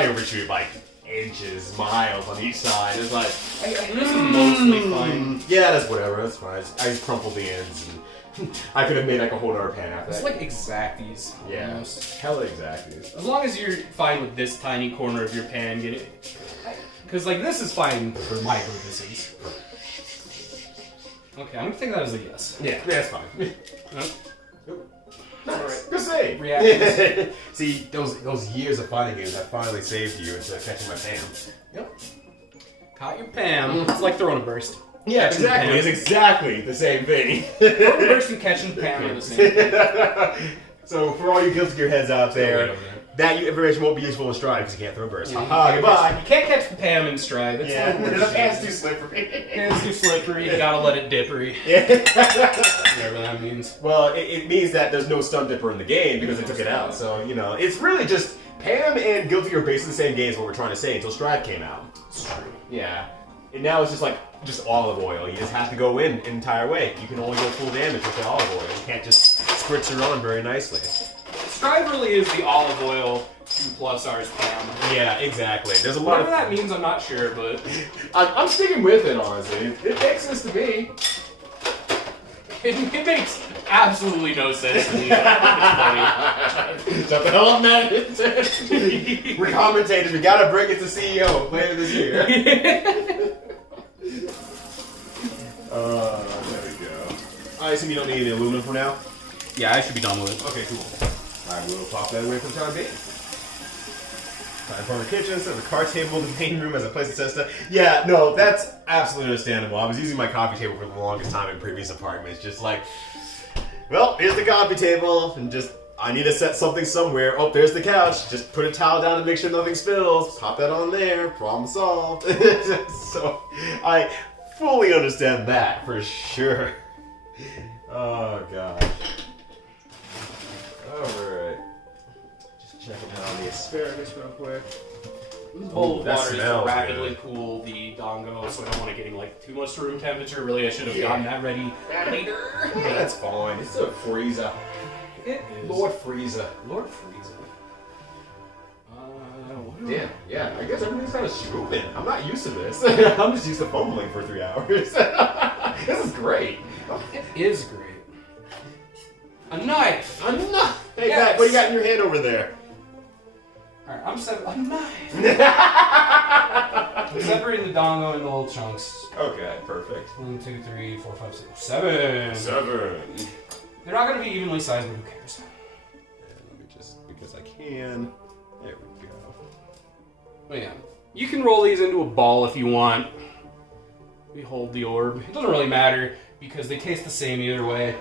overshoot like inches, miles on each side. It's like, This is mostly fine. yeah, that's whatever. That's fine. I just crumpled the ends, and I could have made like a whole other pan after It's that. like exacties. Yeah, Almost. hella exactly. As long as you're fine with this tiny corner of your pan getting... Because like this is fine for my purposes. Okay, I'm gonna think that as a yes. Yeah, that's fine. Nope. Nice. Good save. Reactions. See, those years of fighting games, I finally saved you instead of catching my Pam. Yep. Caught your Pam. It's like throwing a burst. Yeah, Catching exactly. Pam. It's exactly the same thing. Throwing a burst and catching Pam are the same. So for all you Guilty Gear heads out there, that information won't be useful in Stride because you can't throw a burst. Haha, goodbye. You can't catch the Pam in Stride. That's Yeah, the the pan's too slippery. It's too slippery. You gotta let it dippery. Yeah. Whatever that means. Well, it means that there's no stun dipper in the game because they took it out. So, you know, it's really just Pam and Guilty Gear are basically the same game is what we're trying to say until Stride came out. It's true. Yeah. And now it's just olive oil. You just have to go in an entire way. You can only go full damage with the olive oil. You can't just spritz it on very nicely. Stride really is the olive oil 2+ R's Pam. Yeah, exactly. There's a lot Whatever of... that means, I'm not sure, but... I'm sticking with it, honestly. It makes sense to me. It makes absolutely no sense to me. Shut the hell up, man. We're commentators. We gotta bring it to CEO later this year. There we go. I assume you don't need any aluminum for now? Yeah, I should be done with it. Okay, cool. I will pop that away for the time being. Time for the kitchen, set the card table in the main room as a place to set stuff. Yeah, no, that's absolutely understandable. I was using my coffee table for the longest time in previous apartments. Just like, well, here's the coffee table, and just, I need to set something somewhere. Oh, there's the couch. Just put a towel down and make sure nothing spills. Pop that on there. Problem solved. So, I fully understand that, for sure. Oh, gosh. Alright. Just checking out on the asparagus real quick. This bowl of that water is to smells rapidly good. cool the dongo, so I don't want it getting like too much to room temperature. Really, I should have gotten that ready later. Yeah, that's fine. It's a freezer. It is. Lord Freezer. Lord Freezer. Damn, yeah, I guess everything's kind of swooping. I'm not used to this. I'm just used to fumbling for 3 hours. This is great. It is great. A knife! A knife! Hey, Yes. Matt, what do you got in your hand over there? Alright, I'm a knife! I'm separating the dongo into little chunks. Okay, perfect. 1, 2, 3, 4, 5, 6, 7. 7. They're not going to be evenly sized, but who cares? Let me just, because I can. There we go. Yeah. You can roll these into a ball if you want. We hold the orb. It doesn't really matter because they taste the same either way.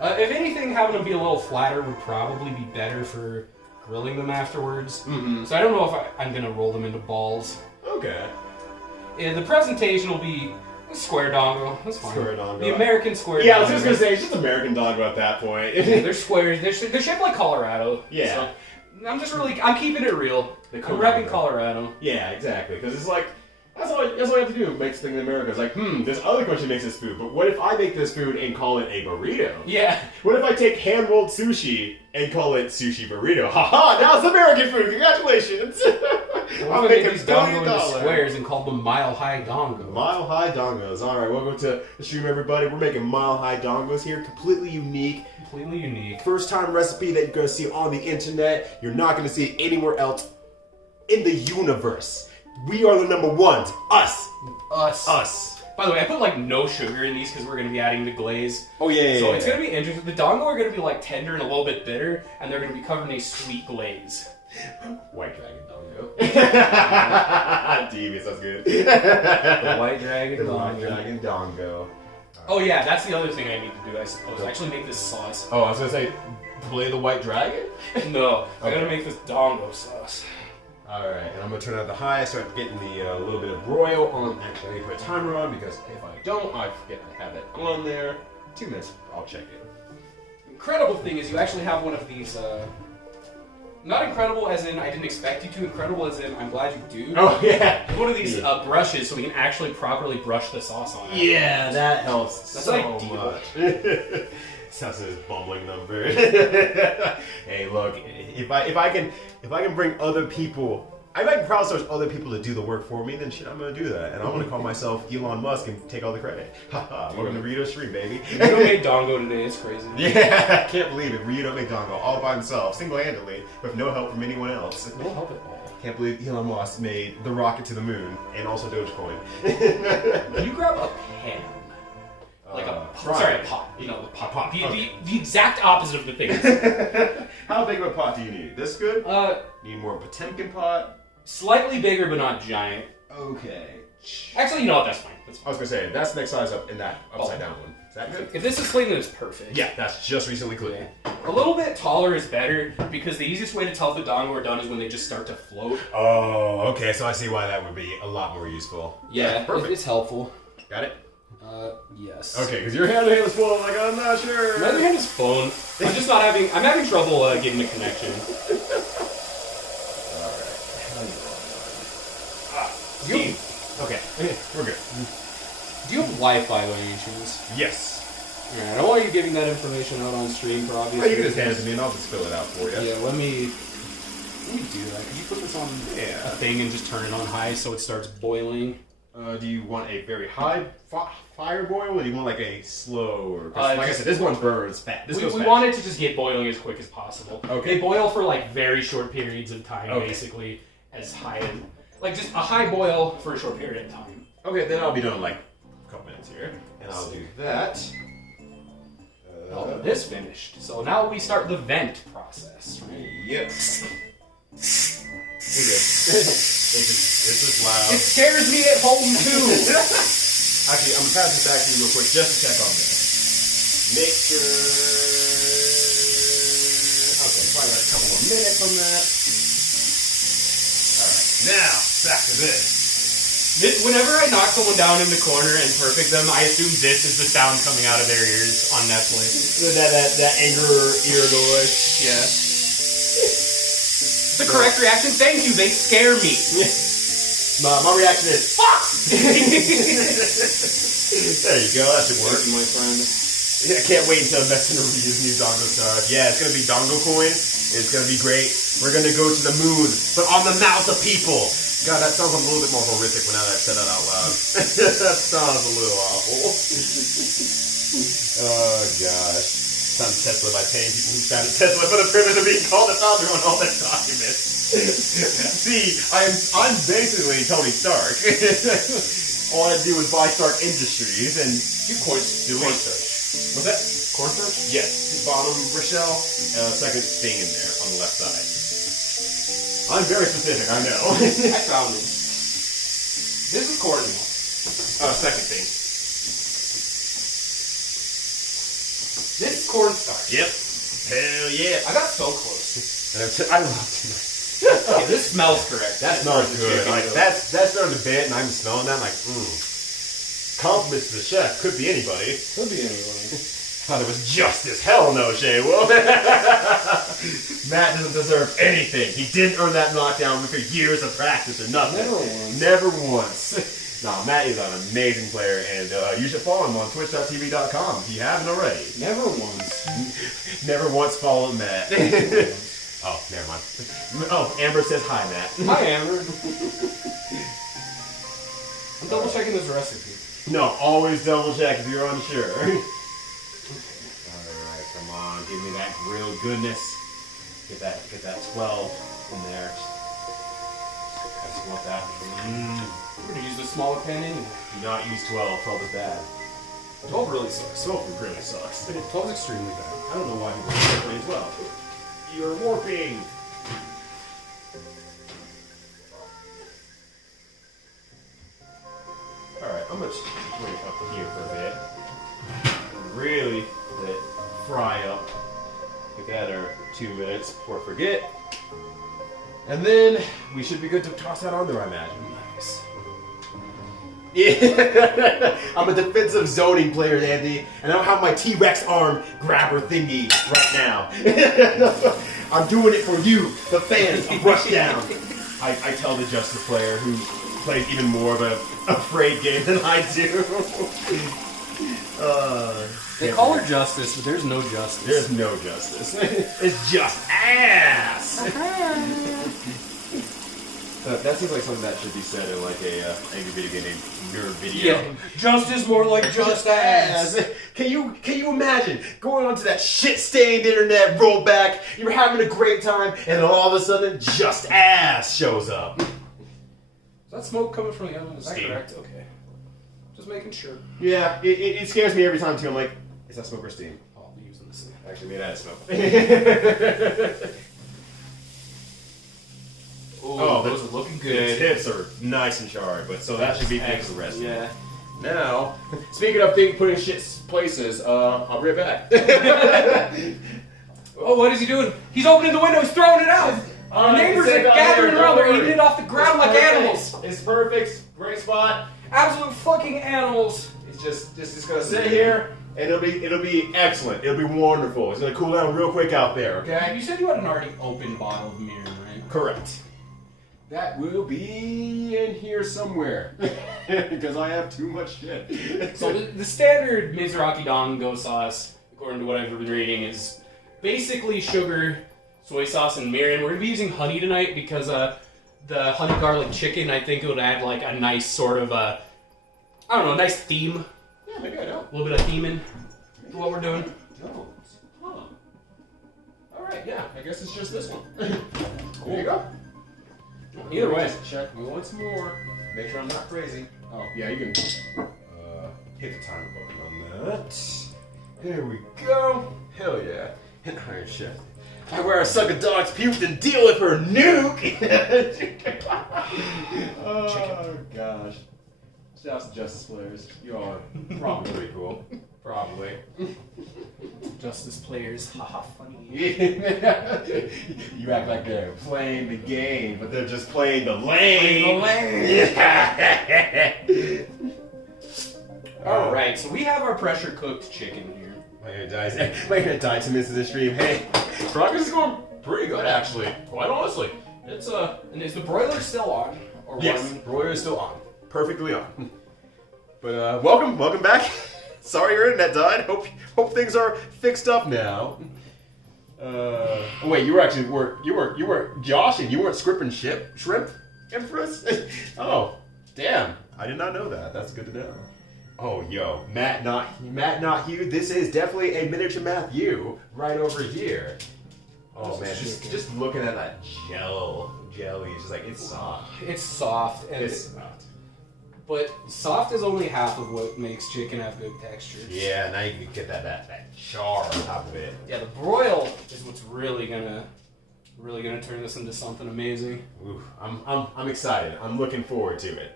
If anything, having them be a little flatter would probably be better for grilling them afterwards. Mm-hmm. So I don't know if I'm going to roll them into balls. Okay. Yeah, the presentation will be square dongo. That's fine. Square dongo. The American square Yeah, I dongo. was just gonna say, it's just American Dongo at that point. They're squares. They're shaped like Colorado. Yeah. So I'm keeping it real. I'm repping Colorado. Yeah, exactly. Because it's like, that's all you have to do. Makes things in America. It's like, this other country makes this food, but what if I make this food and call it a burrito? Yeah. What if I take hand-rolled sushi and call it sushi burrito? Haha, now it's American food. Congratulations. I'll make these dongo into squares and call them Mile High Dongo. Mile High Dongos. All right, welcome to the stream, everybody. We're making Mile High Dongos here. Completely unique. Completely unique. First time recipe that you're going to see on the internet. You're not going to see it anywhere else in the universe. We are the number ones. Us. Us. By the way, I put like no sugar in these because we're going to be adding the glaze. Oh, yeah. So it's going to be interesting. The dongo are going to be like tender and a little bit bitter, and they're going to be covered in a sweet glaze. White Dragon Dongo. Devious, that's good. The White Dragon The White Dongo. Dragon Dongo. Oh yeah, that's the other thing I need to do, I suppose. Actually make this sauce. Oh, I was going to say, play the White Dragon? No, I Okay. gotta make this dongo sauce. Alright, and I'm going to turn it on the high, start getting the little bit of broil on. Actually, I need to put a timer on because if I don't, I forget to have it on there. 2 minutes, I'll check it. Incredible thing is you actually have one of these, not incredible as in I didn't expect you to, incredible as in I'm glad you do. Oh, yeah. One of these brushes so we can actually properly brush the sauce on it. Yeah, that helps That's so ideal. much. Sounds like his bumbling number. Hey, look, if I can bring other people, if I can crowdsource other people to do the work for me, then shit, I'm gonna do that, and I'm gonna call myself Elon Musk and take all the credit. Haha, welcome to Ryyudo stream, baby. Ryyudo made dongo today. It's crazy. Yeah, I can't believe it. Ryyudo made Dongo all by himself, single-handedly, with no help from anyone else. We'll help it all. Can't believe Elon Musk made the rocket to the moon and also Dogecoin. Can you grab a pan? Like a pot. You know, the pot. The exact opposite of the thing. How big of a pot do you need? This good? Need more of a Potemkin pot? Slightly bigger, but not giant. Okay. Actually, you know what? That's fine. That's I fine. was gonna say, that's the next size up in that upside down one. Is that good? If this is clean, then it's perfect. Yeah, that's just recently clean. A little bit taller is better because the easiest way to tell if the dongo are done is when they just start to float. Oh, okay, so I see why that would be a lot more useful. Yeah, perfect. it's helpful. Got it? Yes. Okay, because your hand is full, I'm like, I'm not sure. My other hand is phone. I'm having trouble getting the connection. Steam. Okay, we're good. Do you have Wi-Fi by any chance? Yes. Yeah, I don't want you giving that information out on stream for obvious Oh, you can just reasons. hand it to me and I'll just fill it out for you. Yeah, let me do that. Could you put this on a thing and just turn it on high so it starts boiling? Do you want a very high fire boil, or do you want like a slow? Or, like I said, this one burns fast. We want it to just get boiling as quick as possible. Okay. They boil for like very short periods of time, basically, as high as like just a high boil for a short period of time. Okay, then I'll be done in like a couple minutes here, and I'll do that. This finished. So now we start the vent process. Right? Yep. We're good. It's just loud. It scares me at home too. Actually, I'm gonna pass this back to you real quick just to check on this. Mixture. Okay, probably like a couple more minutes on that. Alright, now back to this. Whenever I knock someone down in the corner and perfect them, I assume this is the sound coming out of their ears on Netflix. That anger ear noise. Yeah. The correct reaction. Thank you. They scare me. My reaction is fuck. There you go. That should work, my friend. Yeah, I can't wait until investing in Ryudo's new dongo stuff. Yeah, it's gonna be dongo coin. It's gonna be great. We're gonna go to the moon, but on the mouth of people. God, that sounds a little bit more horrific when now that I've said that out loud. That sounds a little awful. Oh gosh. Founded Tesla by paying people who founded Tesla for the privilege of being called a founder on all their documents. See, I'm basically Tony Stark. All I do is buy Stark Industries and You cornstarch. what's that? Cornstarch? Yes, bottom Rochelle, second thing in there on the left side. I'm very specific, I know. I found it. This is cornmeal. Oh, second thing. This is cornstarch. Yep. Hell yeah. I got so close. And I love tonight. Okay, this smells correct. That smells good. Like, that's on the bit, and I'm smelling that. I'm like, compliments to the chef. Could be anybody. Could be anybody. Thought it was justice. Hell no, Shay. Well, Matt doesn't deserve anything. He didn't earn that knockdown for years of practice or nothing. Never once. Never once. No, Matt is an amazing player, and you should follow him on twitch.tv.com if you haven't already. Never once. Never once followed Matt. Oh, never mind. Oh, Amber says hi, Matt. Hi, Amber. I'm double checking this recipe. No, always double check if you're unsure. Alright, come on, give me that grilled goodness. Get that 12 in there. I just want that. We're gonna use the smaller pan anyway. Do not use 12. 12 is bad. 12 really sucks. 12 really sucks. 12 is extremely bad. I don't know why people play 12. You're warping. Alright, I'm gonna wait up here for a bit. Really let it fry up. Get that or 2 minutes before I forget. And then we should be good to toss that on there, I imagine. Nice. Yeah, I'm a defensive zoning player, Andy, and I don't have my T-Rex arm grabber thingy right now. I'm doing it for you, the fans of Rushdown. I tell the Justice player who plays even more of a afraid game than I do. They call her Justice, but there's no justice. There's no justice. It's just ass. That seems like something that should be said in like a angry video game nerd video. Yeah, justice more like just ass. Can you imagine going onto that shit-stained internet rollback? You're having a great time, and then all of a sudden, just ass shows up. Is that smoke coming from the oven? Is that Steam. correct? Okay. Just making sure. Yeah, it scares me every time too. I'm like, is that smoke or steam? Oh, I'll be using this thing. Actually, made out of smoke. Oh, those are looking The good. tips are nice and charred, but so that should be good for the rest. Yeah. Now, speaking of putting shit places, I'll be right back. Oh, what is he doing? He's opening the window. He's throwing it out. The neighbors are gathering around. They're eating it off the ground like animals. It's perfect. Great spot. Absolute fucking animals. It's just gonna sit here, and it'll be excellent. It'll be wonderful. It's gonna cool down real quick out there. Okay. You said you had an already open bottle of mirror, right? Correct. That will be in here somewhere because I have too much shit. So the standard Mizuraki Dango sauce, according to what I've been reading, is basically sugar, soy sauce, and mirin. We're gonna be using honey tonight because the honey garlic chicken, I think it would add like a nice sort of I don't know, a nice theme. Yeah, maybe I know. A little bit of theming to what we're doing. No. Huh. All right. Yeah. I guess it's just this one. Cool. There you go. Either way. Just check once more. Make sure I'm not crazy. Oh, yeah, you can hit the timer button on that. Here we go. Hell yeah. An Iron Chef. I wear a suck a dog's puke and deal with her nuke. Oh, gosh. Shouts to Justice players. You all are probably pretty cool. Probably. Justice players, haha, funny. You act like they're playing the game, but they're just playing the lane. Yeah. All right, so we have our pressure cooked chicken here. Am I gonna die 2 minutes of this stream? Hey, progress is going pretty good actually. Quite honestly, it's And is the broiler still on? Or yes, warming? broiler is still on, perfectly on. But welcome back. Sorry your internet died. Hope things are fixed up now. Oh wait, you weren't joshing. You weren't scripting shrimp, Empress. Oh, damn! I did not know that. That's good to know. Oh, yo, Matt, not Hugh. This is definitely a miniature Matthew right over here. Oh man, just looking at that jelly, it's just like it's soft. It's soft, and It's soft. but soft is only half of what makes chicken have good texture. Yeah, now you can get that char on top of it. Yeah, the broil is what's really gonna Really gonna turn this into something amazing. Ooh, I'm excited. I'm looking forward to it.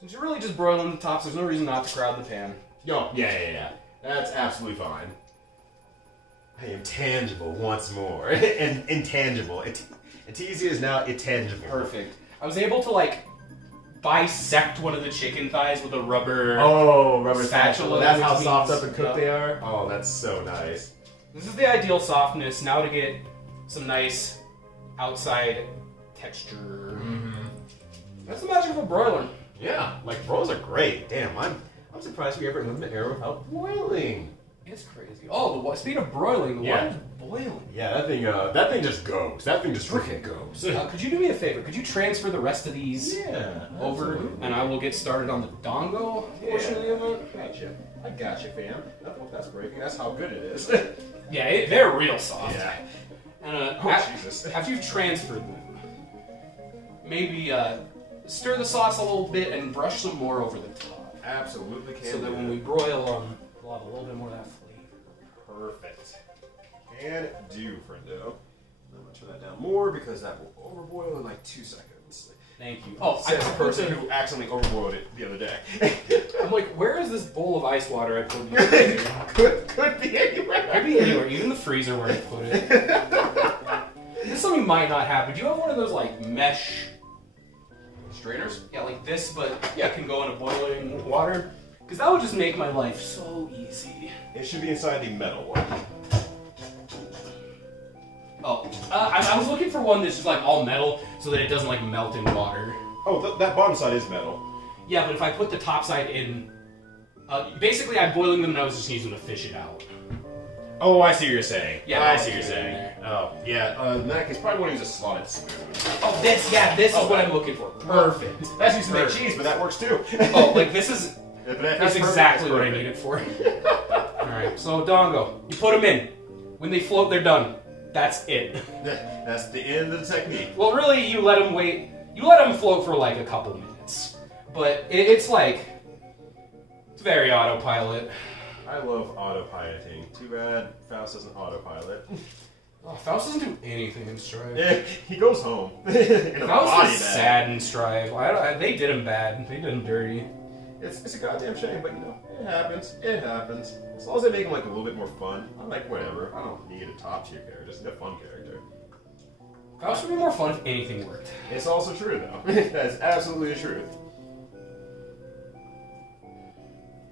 Since you're really just broiling the tops, there's no reason not to crowd the pan. Yo, yeah. That's absolutely fine. I am tangible once more. And intangible. Etizia is now intangible. Perfect. I was able to, like, bisect one of the chicken thighs with a rubber... rubber spatula. That's how which soft means- up and cooked they are? Oh, that's so nice. This is the ideal softness. Now to get some nice outside texture. That's the magic of a broiler. Yeah, like rolls are great. Damn, I'm surprised we ever lived in an era without boiling. It's crazy. Oh, speaking of broiling, the Yeah. water's boiling. Yeah, that thing just goes. That thing just freaking goes. Could you do me a favor? Could you transfer the rest of these Yeah, over, absolutely. and I will get started on the dongo portion of the event? Gotcha. I gotcha, fam. I don't know if that's breaking. That's how good it is. Yeah, they're real soft. Yeah. And Jesus. after you've transferred them, maybe stir the sauce a little bit and brush some more over the top. Absolutely can. So that when we broil them, we'll have a little bit more of that flavor. Perfect. Can do, friendo. I'm gonna turn that down more because that will overboil in like 2 seconds. Thank you. Oh, Says the put person who accidentally overboiled it the other day. I'm like, where is this bowl of ice water I put in? could be anywhere. Could be anywhere, even the freezer where I put it. This is something you might not have, but do you have one of those like mesh Strainers? yeah, like this, but yeah, can go into boiling water? Because that would just make my life so easy. It should be inside the metal one. Oh, I was looking for one that's just like all metal so that it doesn't like melt in water. Oh, that bottom side is metal. Yeah, but if I put the top side in, basically I'm boiling them and I was just using them to fish it out. Oh, I see what you're saying. Yeah, I I'll see what you're do it in saying. there. Oh, yeah. In that case, probably want to use a slotted spoon. Oh, this is what I'm looking for. Perfect. That's used to make Perfect. cheese, but that works too. Oh, like this is That's That's exactly what I need it for. Alright, so Dongo, you put them in. When they float, they're done. That's it. That's the end of the technique. Well, really, you let them wait. You let them float for like a couple minutes. But it's like, it's very autopilot. I love autopiloting. Too bad Faust doesn't autopilot. Oh, Faust doesn't do anything in Strive. Yeah, he goes home. In a Faust body is bag. sad in Strive. They did him bad. They did him dirty. It's a goddamn shame, but you know, it happens. It happens. As long as they make him like a little bit more fun, I'm like, whatever. I don't need a top tier character, just a fun character. Faust would be more fun if anything worked. It's also true though. That's absolutely the truth.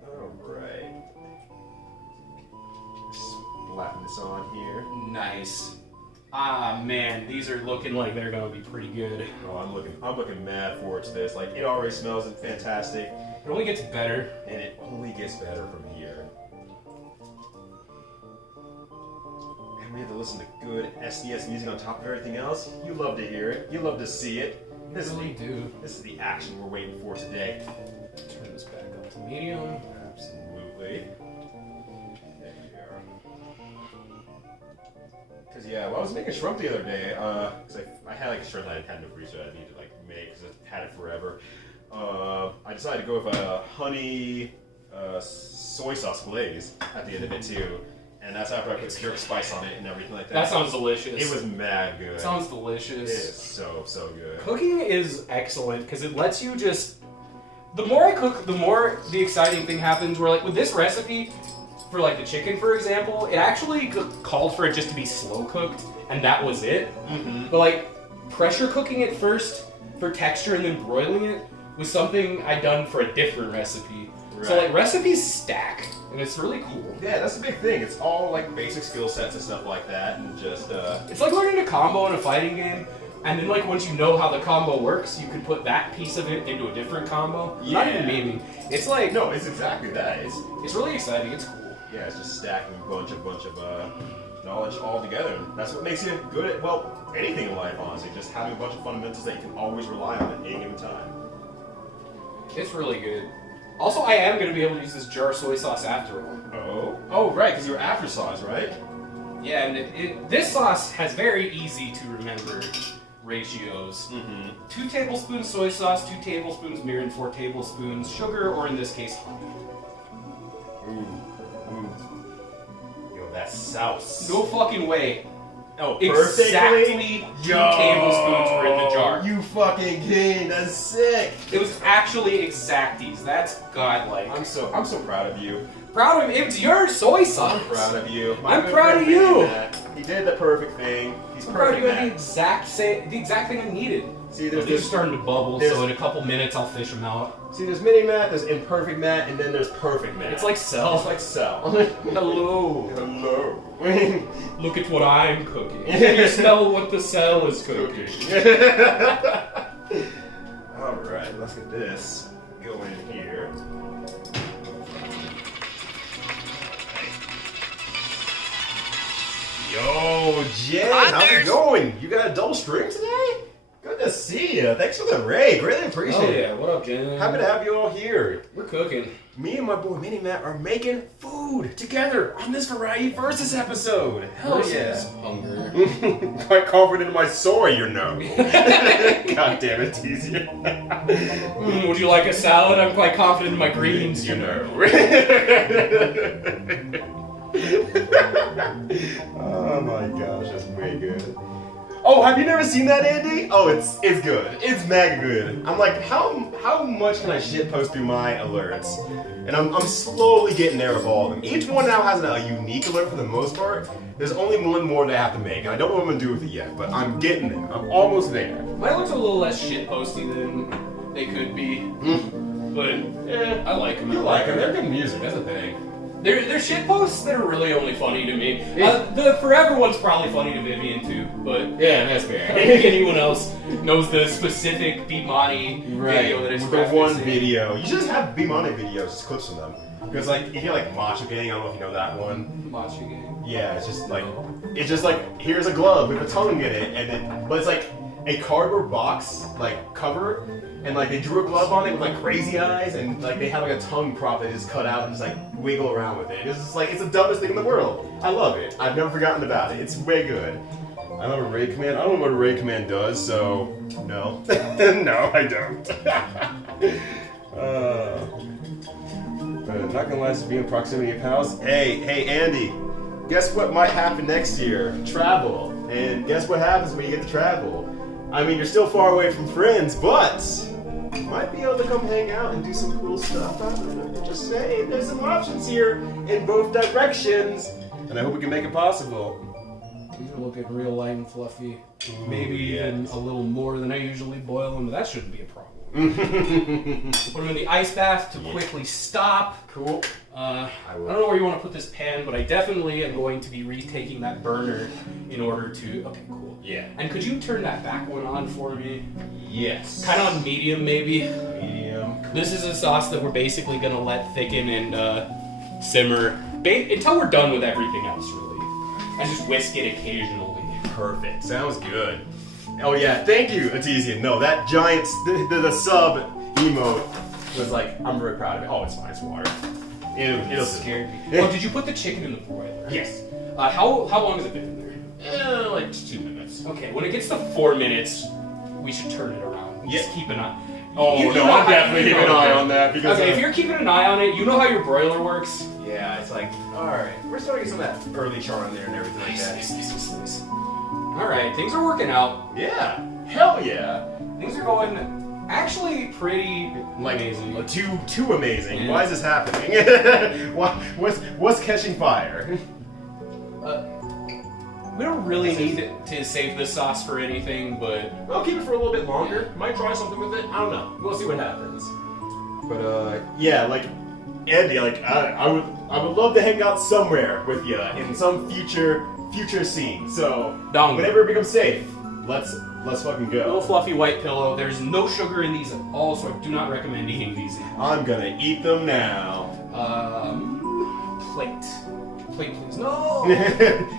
Alright. Slapping this on here. Nice. Ah man, these are looking like they're gonna be pretty good. Oh, I'm looking mad forward to this. Like, it already smells fantastic, It only gets better. and it only gets better from here. And we have to listen to good SDS music on top of everything else. You love to hear it. You love to see it. This is Really the, do. this is the action we're waiting for today. Turn this back up to medium. Absolutely. There you go. Because, yeah, well, I was making shrimp the other day, because I had, like, a shrimp that I had no freezer that I needed to, like, make, because I had it forever. I decided to go with a honey soy sauce glaze at the end of it, too. And that's after I put jerk spice on it and everything like that. That sounds delicious. It was mad good. Sounds It delicious. is so good. Cooking is excellent because it lets you just. The more I cook, the more the exciting thing happens. Where like with this recipe, for like the chicken, for example, it actually called for it just to be slow cooked, and that was it. Mm-hmm. But like pressure cooking it first for texture and then broiling it was something I'd done for a different recipe. So Right. like recipes stack, and it's really cool. Yeah, that's the big thing. It's all like basic skill sets and stuff like that, and just It's like learning a combo in a fighting game, and then like once you know how the combo works, you can put that piece of it into a different combo. Not even Yeah. memeing. It's like no, it's exactly that. it's really exciting. It's cool. Yeah, it's just stacking a bunch of knowledge all together, and that's what makes you good at, well, anything in life, honestly. Just having a bunch of fundamentals that you can always rely on at any given time. It's really good. Also, I am going to be able to use this jar of soy sauce after all. Oh, right, because you're after sauce, right? Yeah, and this sauce has very easy to remember ratios. Mm-hmm. 2 tablespoons soy sauce, 2 tablespoons mirin, 4 tablespoons sugar, or in this case, honey. Ooh. Yo, that sauce. No fucking way. Oh, Exactly 2 tablespoons were in the jar. You fucking king. That's sick. It was actually exacties. That's godlike. I'm so proud of you. Proud of him. It's your soy sauce. I'm proud of you. I'm proud of you. He did the perfect thing. He's I'm proud of perfect. you had Matt. the exact thing I needed. See, These are there's starting to bubble, there's- so in a couple minutes I'll fish them out. See, there's mini Matt, there's imperfect Matt, and then there's perfect Matt. It's like Cell. It's like Cell. Hello. Hello. Look at what I'm cooking. Can you smell what the Cell is cooking? All right, let's get this going here. Yo, Jay, how's it going? You got a double string today? Good to see you. Thanks for the raid. Really appreciate Oh it. yeah, what up, Jen? Happy to have you all here. We're cooking. Me and my boy Mini Matt are making food together on this Variety Versus episode. Hell Versus yeah. hunger. Quite confident in my soy, you know. God damn it, tease you. Would you like a salad? I'm quite confident in my greens, You know. Oh my gosh, that's way good. Oh, have you never seen that, Andy? Oh, it's good. It's mega good. I'm like, how much can I shitpost through my alerts? And I'm slowly getting there with all of them. Each one now has a unique alert for the most part. There's only one more that I have to make, and I don't know what I'm gonna do with it yet, but I'm getting there. I'm almost there. Mine looks a little less shitposty than they could be. But, I like them. You like them? They're good music, that's the thing. They're shitposts that are really only funny to me. The Forever one's probably funny to Vivian too, but Yeah, that's fair. I don't think anyone else knows the specific Beatmoney video that is the one video. You should just have Beamonic videos, just clips from them. Because like, if you like Macho Gang, I don't know if you know that one. Macho Gang. Yeah, it's just like here's a glove with a tongue in it, and then but it's like a cardboard box like cover, and like they drew a glove on it with like crazy eyes, and like they have like a tongue prop that is cut out and just like wiggle around with it. It's just like it's the dumbest thing in the world. I love it. I've never forgotten about it. It's way good. I love a raid command. I don't know what a raid command does, so no, no, I don't. Not gonna lie, to be in proximity of pals. Hey, Andy. Guess what might happen next year? Travel. And guess what happens when you get to travel? I mean, you're still far away from friends, but you might be able to come hang out and do some cool stuff. I don't know. Just saying, there's some options here in both directions, and I hope we can make it possible. These are looking real light and fluffy. Ooh, Maybe even yes. a little more than I usually boil them, but that shouldn't be a problem. Put them in the ice bath to quickly stop. Cool. I don't know where you want to put this pan, but I definitely am going to be retaking that burner in order to... Okay, cool. Yeah. And could you turn that back one on for me? Yes. Kind of on medium, maybe? Medium. This is a sauce that we're basically going to let thicken and simmer until we're done with everything else, really. I just whisk it occasionally. Perfect. Sounds good. Oh yeah, thank you, Atesian. No, that giant, the sub emote was like, I'm very proud of it. Oh, it's fine, it's water. It'll Scared me. Oh, did you put the chicken in the broiler? Yes. How long has it been in there? Like 2 minutes. Okay, when it gets to 4 minutes, we should turn it around. Just keep an eye. Oh You no, know I'm how- definitely you keeping an know- eye on that because Okay, if you're keeping an eye on it, you know how your broiler works. yeah, it's like, all right, we're starting to get some of that early char in there and everything like that. Nice. All right, things are working out. Yeah, hell yeah. Things are going actually pretty Like amazing. too amazing. Yeah. Why is this happening? what's catching fire? We don't really need to save this sauce for anything, but I'll keep it for a little bit longer. Might try something with it. I don't know. We'll see what happens. But yeah, like Andy, like I would love to hang out somewhere with you in some future scene. So Dong. whenever it becomes safe, let's fucking little go. fluffy white pillow. There's no sugar in these at all, so I do not recommend eating these. I'm gonna eat them now. Plate, please. No.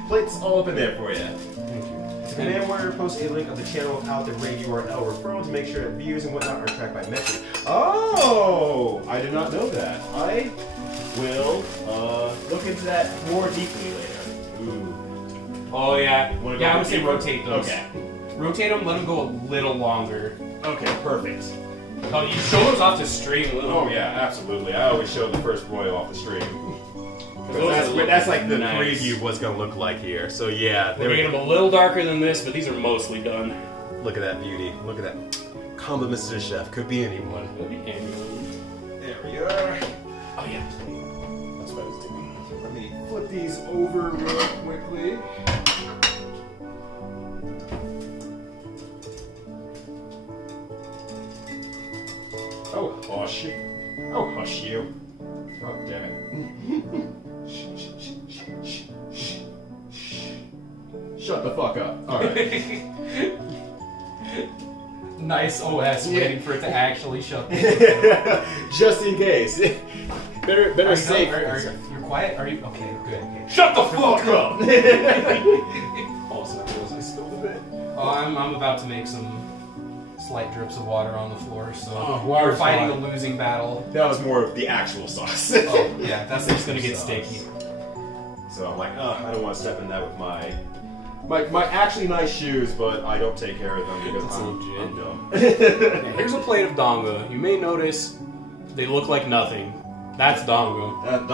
Plate's all up in there for you. Thank you. The command warrior posts a link of the channel without the raid URL referral to make sure that views and whatnot are tracked by metric. Oh, I did not know that. I will look into that more deeply later. Ooh. Oh yeah. Wanna Yeah, I go would say deeper? rotate those. Okay. Rotate them. Let them go a little longer. Okay, perfect. Oh, you show those off to stream a little. Oh yeah, absolutely. I always show the first broil off the stream. That's like the nice. preview of what's gonna look like here. So yeah, We're making them a little darker than this, but these are mostly done. Look at that beauty. Look at that. Compliments to the chef. Could be anyone. Could be anyone. There we are. Oh yeah. That's what I was doing. So let me flip these over real quickly. Oh, hush. Oh, hush you. Oh, damn it. Shut the fuck up. Alright. Nice OS waiting for it to actually shut the Just in case. Better safe. You're quiet? Are you? Okay, good. Shut the fuck up! Also, I spilled a bit. oh, I'm about to make some slight drips of water on the floor, so water's we're fighting fine. a losing battle. That was more of the actual sauce. Oh, yeah, that's just gonna get Sauce. sticky. So I'm like, I don't want to step in that with my actually nice shoes, but I don't take care of them because That's I'm legit. dumb. Yeah, here's a plate of donga. You may notice they look like nothing. That's donga. That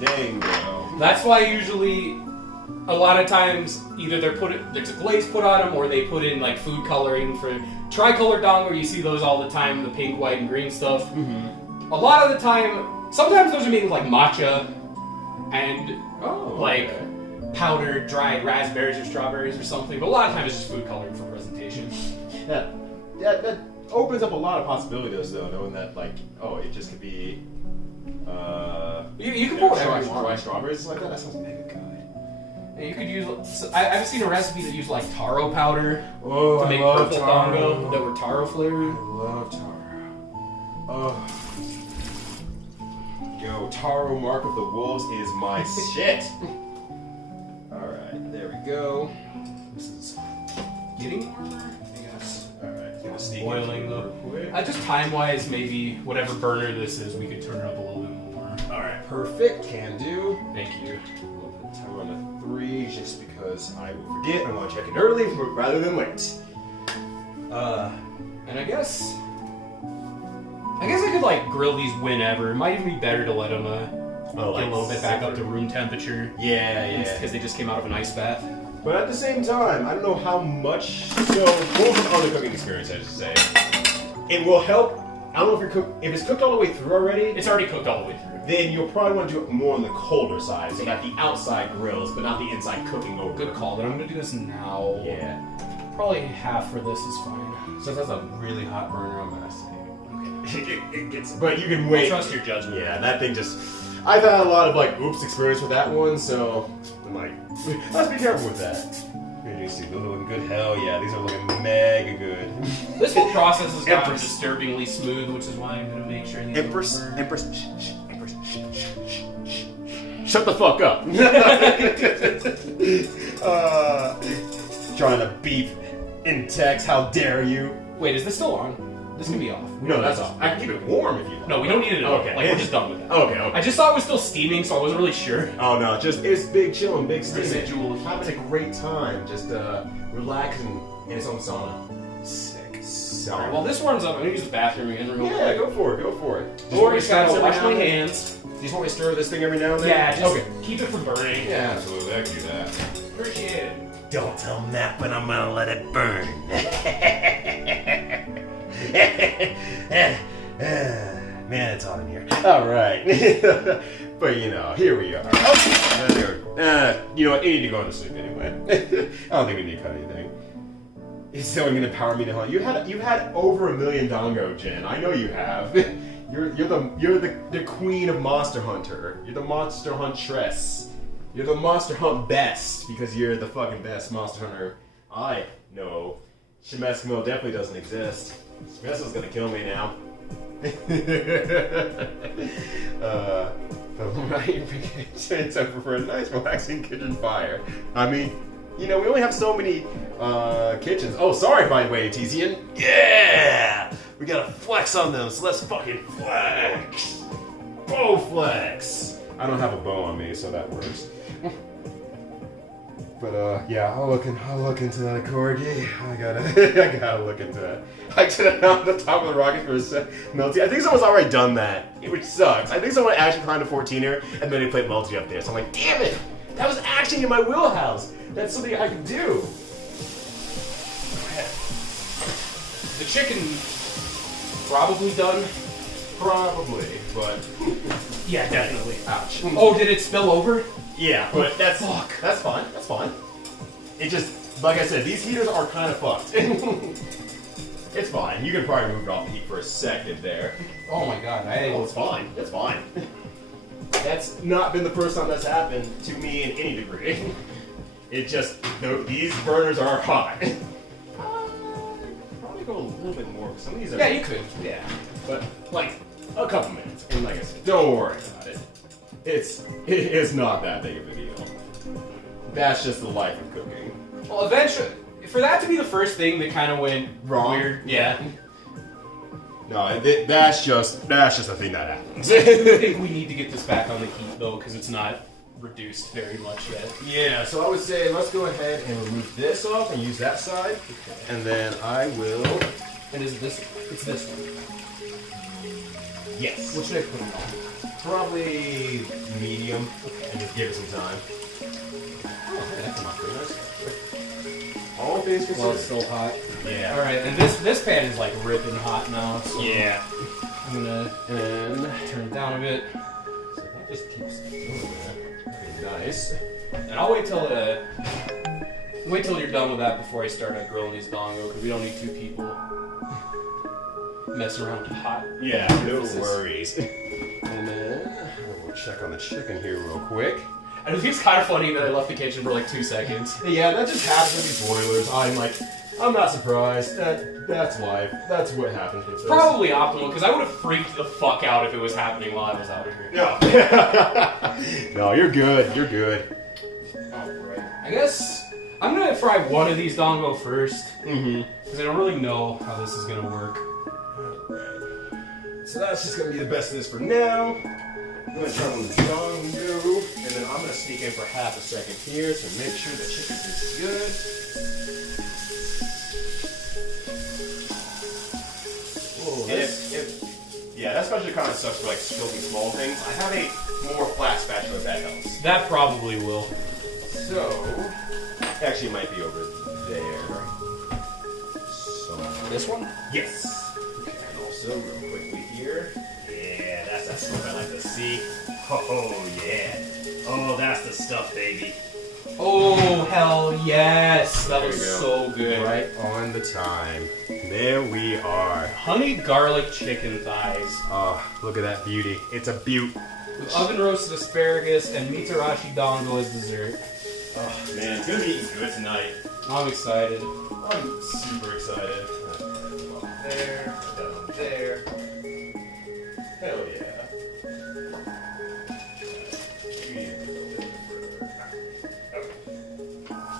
dango. That's why usually, a lot of times, either there's a glaze put on them, or they put in like food coloring for tricolor donga. You see those all the time, the pink, white, and green stuff. Mm-hmm. A lot of the time, sometimes those are made with like matcha and like powdered dried raspberries or strawberries or something. But a lot of times it's just food coloring for presentation. That opens up a lot of possibilities though, knowing that like, it just could be You can put whatever you want. dry strawberries like that. That sounds mega good. You could use. I've seen a recipe that used like taro powder Oh, to make purple donga that were taro flavored. I love taro. Oh. Yo, Taro Mark of the Wolves is my shit. Alright, there we go. This is Getting warmer, I guess. alright, gonna sneak Boiling into it the. real quick. Just time wise, maybe whatever burner this is, we could turn it up a little bit more. Alright, perfect, can do. Thank you. We'll put the timer on the 3 just because I will forget. I want to check it early rather than late. And I guess I could like grill these whenever. It might even be better to let them get a little bit back up to room temperature. Yeah. Because they just came out of an ice bath. But at the same time, I don't know how much. So, more from other cooking experience, I should say. It will help. I don't know if it's cooked all the way through already. It's already cooked all the way through. Then you'll probably want to do it more on the colder side, so that the outside grills, but not the inside cooking over. Good call. Then I'm gonna do this now. Yeah. Probably half for this is fine. Since that's a really hot burner, I'm gonna say. Okay. it gets. But you can wait. Trust your judgment. Yeah, that thing just. I've had a lot of like oops experience with that one, so I'm like, let's be careful with that. Here you see, those are looking good. Hell yeah, these are looking mega good. This whole process has gotten Empress. disturbingly smooth, which is why I'm gonna make sure these Empress, don't burn. Empress, shut the fuck up. Trying to beep in text, how dare you? Wait, is this still on? This can be off. No, that's off. I can keep it warm if you want. No, we don't need it at all. Okay. Like, we're just done with that. Okay. I just thought it was still steaming, so I wasn't really sure. Oh no, it's big chilling, big steaming. Residual heat. Having a great time, just relaxing in its own sauna. Sick. Alright, while this warms up, I'm gonna use the bathroom again real Yeah, quick. go for it, go for it. Or just gotta every wash now my and then? hands. Do you just want me to stir this thing every now and then? Yeah, just okay. keep it from burning. Yeah, absolutely, I can do that. Appreciate it. Don't tell Matt when I'm gonna let it burn. Man, it's hot in here. Alright. But here we are. You know what? You need to go to sleep anyway. I don't think we need to cut anything. Is someone gonna empower me to hunt? You had over 1 million dongo, Jen. I know you have. You're the queen of Monster Hunter. You're the Monster Huntress. You're the Monster Hunt best because you're the fucking best Monster Hunter I know. Shemeskimo definitely doesn't exist. Shemeskimo's gonna kill me now. It's over for a nice relaxing kitchen fire. I mean, we only have so many kitchens. Oh, sorry, by the way, Tizian. Yeah! We gotta flex on them, so let's fucking flex. Bow flex. I don't have a bow on me, so that works. But yeah, I'll look into that corgi. I gotta look into that. I did it on the top of the rocket for a Melty. I think someone's already done that, which sucks. I think someone actually climbed a 14er and then they played Melty up there. So I'm like, damn it! That was actually in my wheelhouse. That's something I can do. The chicken probably done. Probably, but Yeah, definitely. ouch. Oh, did it spill over? Yeah, but that's Fuck. That's fine. That's fine. It just, like I said, these heaters are kind of fucked. It's fine. You can probably move it off the heat for a second there. Oh my god, Oh, it's fine. It's fine. That's not been the first time that's happened to me in any degree. It just, these burners are hot. Probably go a little bit more. Some of these are. Yeah, you could. Yeah, but like a couple minutes, and like I said, don't worry about it. It's not that big of a deal. That's just the life of cooking. Well, eventually, for that to be the first thing that kind of went Wrong? weird. Yeah. No, that's just a thing that happens. I think we need to get this back on the heat though, because it's not reduced very much yet. Yeah, so I would say let's go ahead and remove this off and use that side, and then I will. And is it this? It's this one. Yes. What should I put it on? Probably medium, and just give it some time. Oh, hey, that came out pretty nice. All things Well, considered. it's still hot. Yeah. All right, and this pan is like ripping hot now. So Yeah. I'm gonna And turn it down a bit, so that just keeps doing that. That'd be nice. and I'll wait till you're done with that before I start grilling these dongo, because we don't need two people messing around with hot. Yeah, no surfaces. worries. And then we'll check on the chicken here real quick. And it seems kind of funny that I left the kitchen for like 2 seconds. Yeah, that just happens with these boilers. I'm not surprised. That's life. That's what happens with this. Probably optimal, because I would have freaked the fuck out if it was happening while I was out of here. No. No, you're good. You're good. Alright. I guess I'm gonna fry one of these dongo first, Mm-hmm. because I don't really know how this is gonna work. So that's just gonna be the best of this for now. I'm gonna turn on the dongo, and then I'm gonna sneak in for half a second here to make sure the chicken is good. Whoa, Yeah, that spatula kind of sucks for like filthy small things. I have a more flat spatula that helps. that probably will. So, actually, it might be over there. Somewhere. This one? Yes. And also, real quickly here. Yeah, that's that stuff I like to see. Oh, yeah. Oh, that's the stuff, baby. Oh, hell yes! That There was you go. so good. Right on the time. There we are. Honey garlic chicken thighs Oh, look at that beauty. It's a beaut. with oven roasted asparagus and mitarashi dongo as dessert. Oh, man, it's gonna be eating good tonight. I'm excited. I'm super excited. There, put that on there. Hell yeah.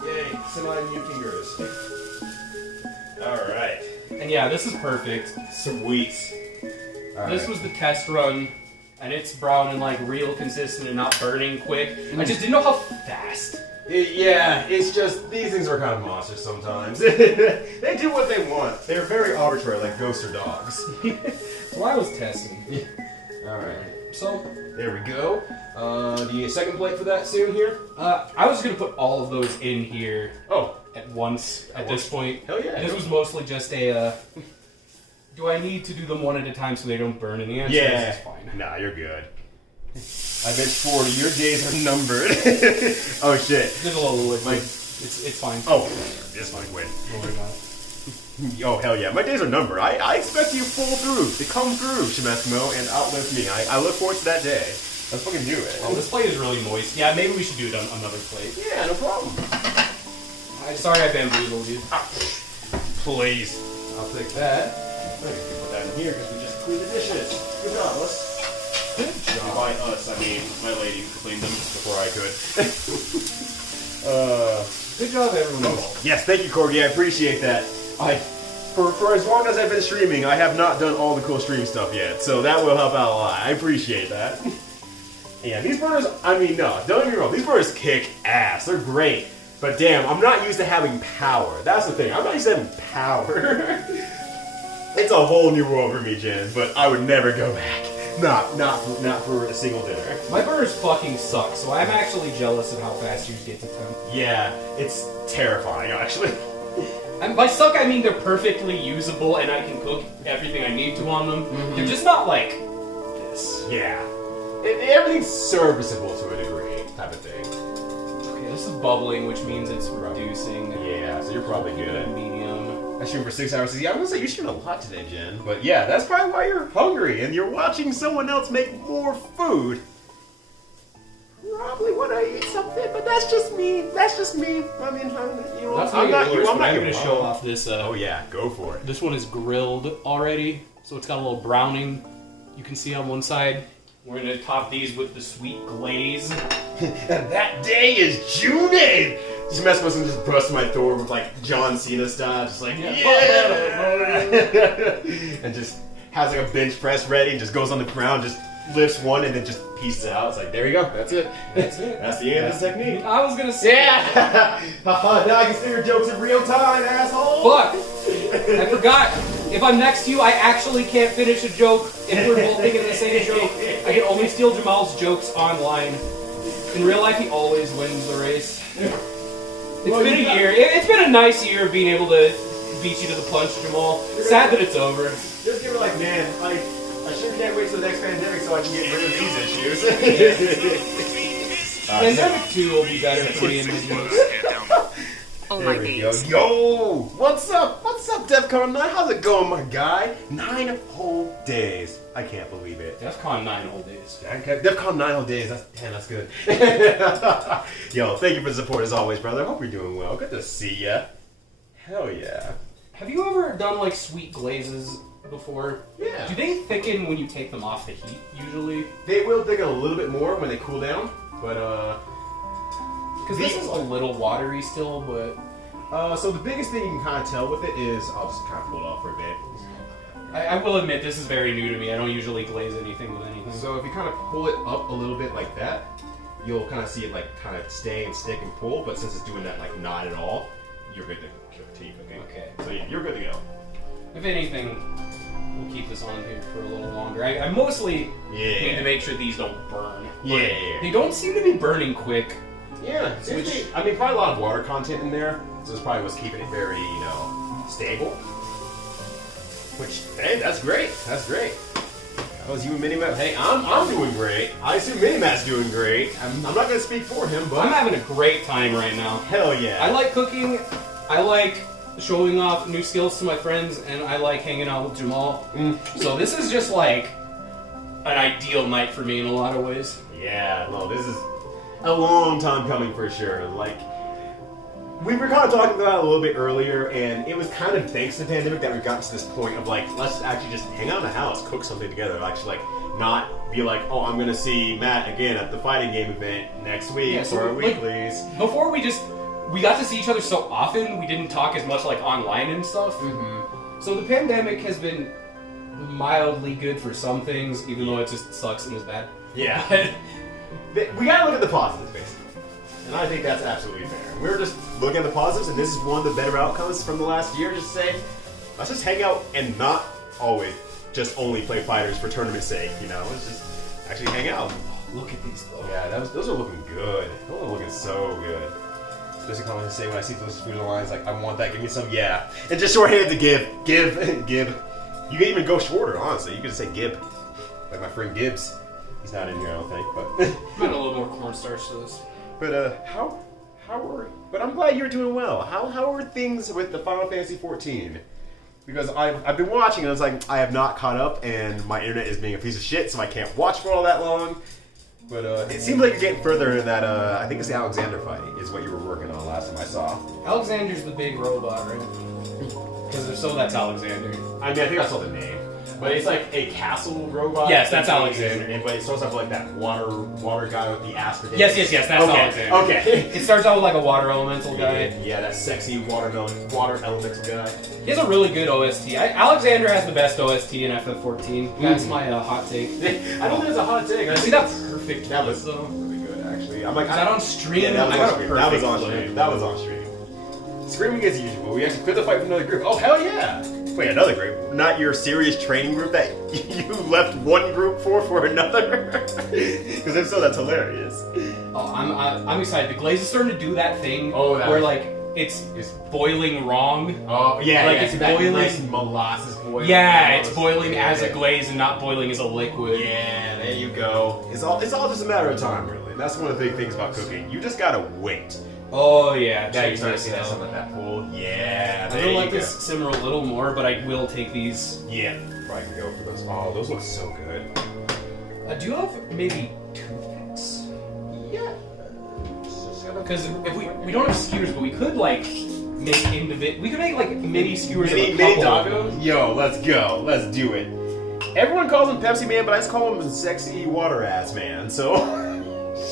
Yay, semi-new fingers. Alright. And yeah, this is perfect. Sweet. This was the test run, and it's brown and like real consistent and not burning quick. I just didn't know how fast. Yeah, it's just, these things are kind of monsters sometimes. They do what they want. They're very arbitrary, like ghosts or dogs. So I was testing. Alright. So There we go. The second plate for that soon here? I was gonna put all of those in here Oh, at once at this point. hell yeah. This was mostly just a. Do I need to do them one at a time so they don't burn? And the answer is Yeah. it's fine. Nah, you're good. I bet 40. Your days are numbered. Oh shit. There's a little liquid. Like- It's fine. Oh, this might win. Don't worry about it. Oh hell yeah, my days are numbered. I expect you to pull through, to come through, Shimeskimo, and outlive me. I look forward to that day. Let's fucking do it. Oh, this plate is really moist. Yeah, maybe we should do it on another plate. Yeah, no problem. Sorry I bamboozled you. Please. I'll take that. I think we can put that in here because we just cleaned the dishes. Good job, us. Good And by us, I mean my lady who cleaned them before I could. Good job, everyone involved. Yes, thank you, Corgi. I appreciate that. For as long as I've been streaming, I have not done all the cool stream stuff yet, so that will help out a lot. I appreciate that. Yeah, these burners, I mean, no, don't get me wrong, these burners kick ass. They're great. But damn, I'm not used to having power. That's the thing. I'm not used to having power. It's a whole new world for me, Jen. But I would never go back. Not for a single dinner. My burgers fucking suck, so I'm actually jealous of how fast yours get to 10. Yeah, it's terrifying, actually. And by suck, I mean they're perfectly usable and I can cook everything I need to on them. Mm-hmm. They're just not like this. Yeah. Everything's serviceable to a degree, type of thing. Okay, this is bubbling, which means it's reducing. Yeah, so you're probably good. Medium. I streamed for 6 hours. Yeah, I'm gonna say you streamed a lot today, Jen. But yeah, that's probably why you're hungry and you're watching someone else make more food. Probably want to eat something, but that's just me. That's just me. I mean, you know, That's I'm not you. I'm not going going to show off this. Oh yeah, go for it. This one is grilled already, so it's got a little browning. You can see on one side. We're going to top these with the sweet glaze. And that day is June 8th. Just mess with us and just bust my Thor with like John Cena style, just like and just has like a bench press ready, and just goes on the ground, just lifts one, and then just pieces it out. It's like, there you go, that's it. That's it. That's the end of the technique. I was gonna say. Yeah! Now I can see your jokes in real time, asshole! Fuck! I forgot. If I'm next to you, I actually can't finish a joke. If we're both thinking the same joke, I can only steal Jamal's jokes online. In real life, he always wins the race. It's been a year. It's been a nice year of being able to beat you to the punch, Jamal. Sad that it's over. Just give her like, man, I sure can't wait till the next pandemic so I can get rid of these issues. Pandemic 2 will be better for me and my jokes. Oh There my we go. days. Yo! What's up? What's up, DEFCON 9? How's it going, my guy? 9 whole days. I can't believe it. DEFCON 9 whole days. DEFCON 9 whole days. That's good. Yo, thank you for the support as always, brother. Hope you're doing well. Good to see ya. Hell yeah. Have you ever done like sweet glazes before? Yeah. Do they thicken when you take them off the heat, usually? They will thicken a little bit more when they cool down, but Because this is a little watery still, but... so the biggest thing you can kind of tell with it is, I'll just kind of pull it off for a bit. I will admit, this is very new to me. I don't usually glaze anything with anything. So if you kind of pull it up a little bit like that, you'll kind of see it like kind of stay and stick and pull, but since it's doing that like not at all, you're good to keep cooking. Okay. So yeah, you're good to go. If anything, we'll keep this on here for a little longer. I mostly need to make sure these don't burn. Yeah. They don't seem to be burning quick. Yeah. Which, I mean, probably a lot of water content in there, so it's probably what's keeping it very, stable. Which, hey, that's great. That's great. That was you and Minimap. Hey, I'm doing great. I assume Minimap's doing great. I'm not going to speak for him, but... I'm having a great time right now. Hell yeah. I like cooking. I like showing off new skills to my friends, and I like hanging out with Jamal. So this is just like an ideal night for me in a lot of ways. Yeah, well, this is a long time coming for sure. Like, we were kind of talking about it a little bit earlier, and it was kind of thanks to the pandemic that we got to this point of like, let's actually just hang out in the house, cook something together, actually like not be like, oh, I'm gonna see Matt again at the fighting game event next week so for our like, weeklies. Before we got to see each other so often, we didn't talk as much like online and stuff. So the pandemic has been mildly good for some things, even though it just sucks and is bad. Yeah. We gotta look at the positives, basically. And I think that's absolutely fair. We were just looking at the positives, and this is one of the better outcomes from the last year. Just say, let's just hang out and not always just only play fighters for tournament's sake, Let's just actually hang out. Look at these though. Yeah, those are looking good. Those are looking so good. Especially kind of say when I see those food lines, like, I want that, give me some, yeah. And just shorthand to give. You can even go shorter, honestly. You can just say Gib. Like my friend Gibbs. He's not in here, I don't think, but... Add a little more cornstarch to this. But, how are... But I'm glad you're doing well. How are things with the Final Fantasy XIV? Because I've been watching, and it's like, I have not caught up, and my internet is being a piece of shit, so I can't watch for all that long. But, it seems like you're getting further in that, I think it's the Alexander fight, is what you were working on last time I saw. Alexander's the big robot, right? Because if so, that's Alexander. I mean, I think I saw the name. But it's like a castle robot. Yes, that's Alexander. But it starts off like that water guy with the aspartame. Yes, that's Alexander. Okay. It starts out with like a water elemental guy. Yeah, that sexy water elemental guy. He has a really good OST. Alexander has the best OST in FF14. That's my hot take. I don't think it's a hot take. See, that's perfect. That was though. really good, actually. I'm like, Is that on stream? Yeah, that was I on got a stream. That was on perfect stream. clip. That was on stream. Screaming as usual. We actually quit the fight from another group. Oh hell yeah! Wait, another group? Not your serious training group that you left one group for another? Because if so, that's hilarious. Oh, I'm excited. The glaze is starting to do that thing that where was- like it's boiling wrong. Oh yeah, Like yeah, it's that boiling. nice molasses boiling. Yeah, it's boiling Yeah. as a glaze and not boiling as a liquid. Yeah, there you go. It's all just a matter of time, really. And that's one of the big things about cooking. You just gotta wait. Oh yeah, Now check you start to this see that out. stuff at that pool. Yeah, I there don't you like go. this simmer a little more, but I will take these. Yeah, probably can go for those. Oh, those look so good. Do you have maybe toothpicks? Yeah. Because if we don't have skewers, but we could like make we could make like mini skewers of a Mini couple of doggos? them. Yo, let's go. Let's do it. Everyone calls him Pepsi Man, but I just call him sexy water ass man. So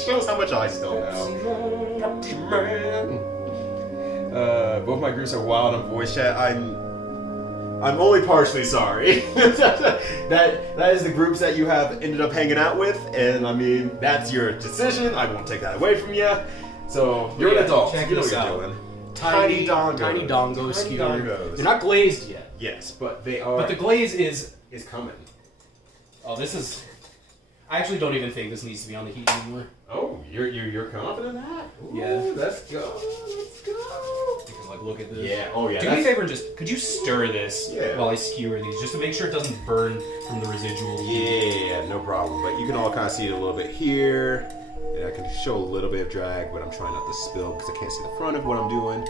shows how much I still know. Pepsi Man. Both my groups are wild on voice chat. I'm only partially sorry. that is the groups that you have ended up hanging out with, and I mean that's your decision. I won't take that away from you. So you're Yeah, an adult. check You know what this you're out. doing. Tiny dongos. Tiny dongo Tiny skewer. dongos. They're not glazed yet, Yes, but they are. but the glaze is. is coming. Oh, this is. I actually don't even think this needs to be on the heat anymore. Oh, you're confident in that? Ooh, Yeah. Let's go. Let's go. You can like look at this. Yeah. Oh yeah. Do me a favor and just could you stir this Yeah. while I skewer these, just to make sure it doesn't burn from the residual. Yeah, no problem. But you can all kind of see it a little bit here. And I can show a little bit of drag, but I'm trying not to spill because I can't see the front of what I'm doing.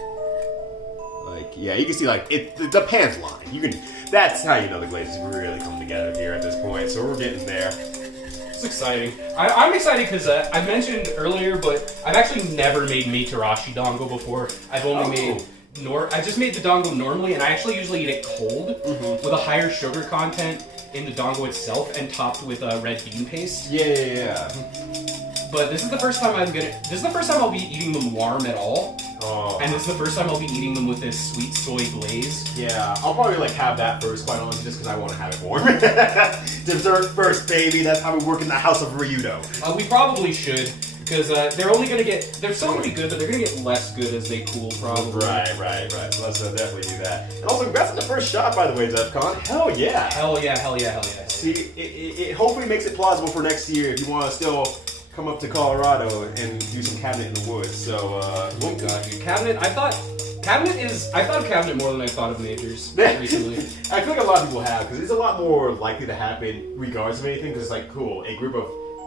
Like, yeah, you can see like the pan's line. You can. That's how you know the glaze is really coming together here at this point. So we're getting there. It's exciting. I'm excited because I mentioned earlier, but I've actually never made mitarashi dango before. I've only made I just made the dango normally, and I actually usually eat it cold with a higher sugar content in the dango itself and topped with red bean paste. Yeah. But this is the first time This is the first time I'll be eating them warm at all, Oh. and this is the first time I'll be eating them with this sweet soy glaze. Yeah, I'll probably like have that first, quite honestly, just because I want to have it warm. Dessert first, baby. That's how we work in the house of Ryyudo. We probably should, because they're only gonna get. They're still gonna be good, but they're gonna get less good as they cool, probably. Right. So let's definitely do that. And also, congrats on the first shot, by the way, Zefcon. Hell yeah. Hell yeah. See, it hopefully makes it plausible for next year if you want to still come up to Colorado and do some cabinet in the woods. So, Oh god, dude. Cabinet. I thought of cabinet more than I thought of majors recently. I feel like a lot of people have, because it's a lot more likely to happen regardless of anything, because it's like, cool, a group of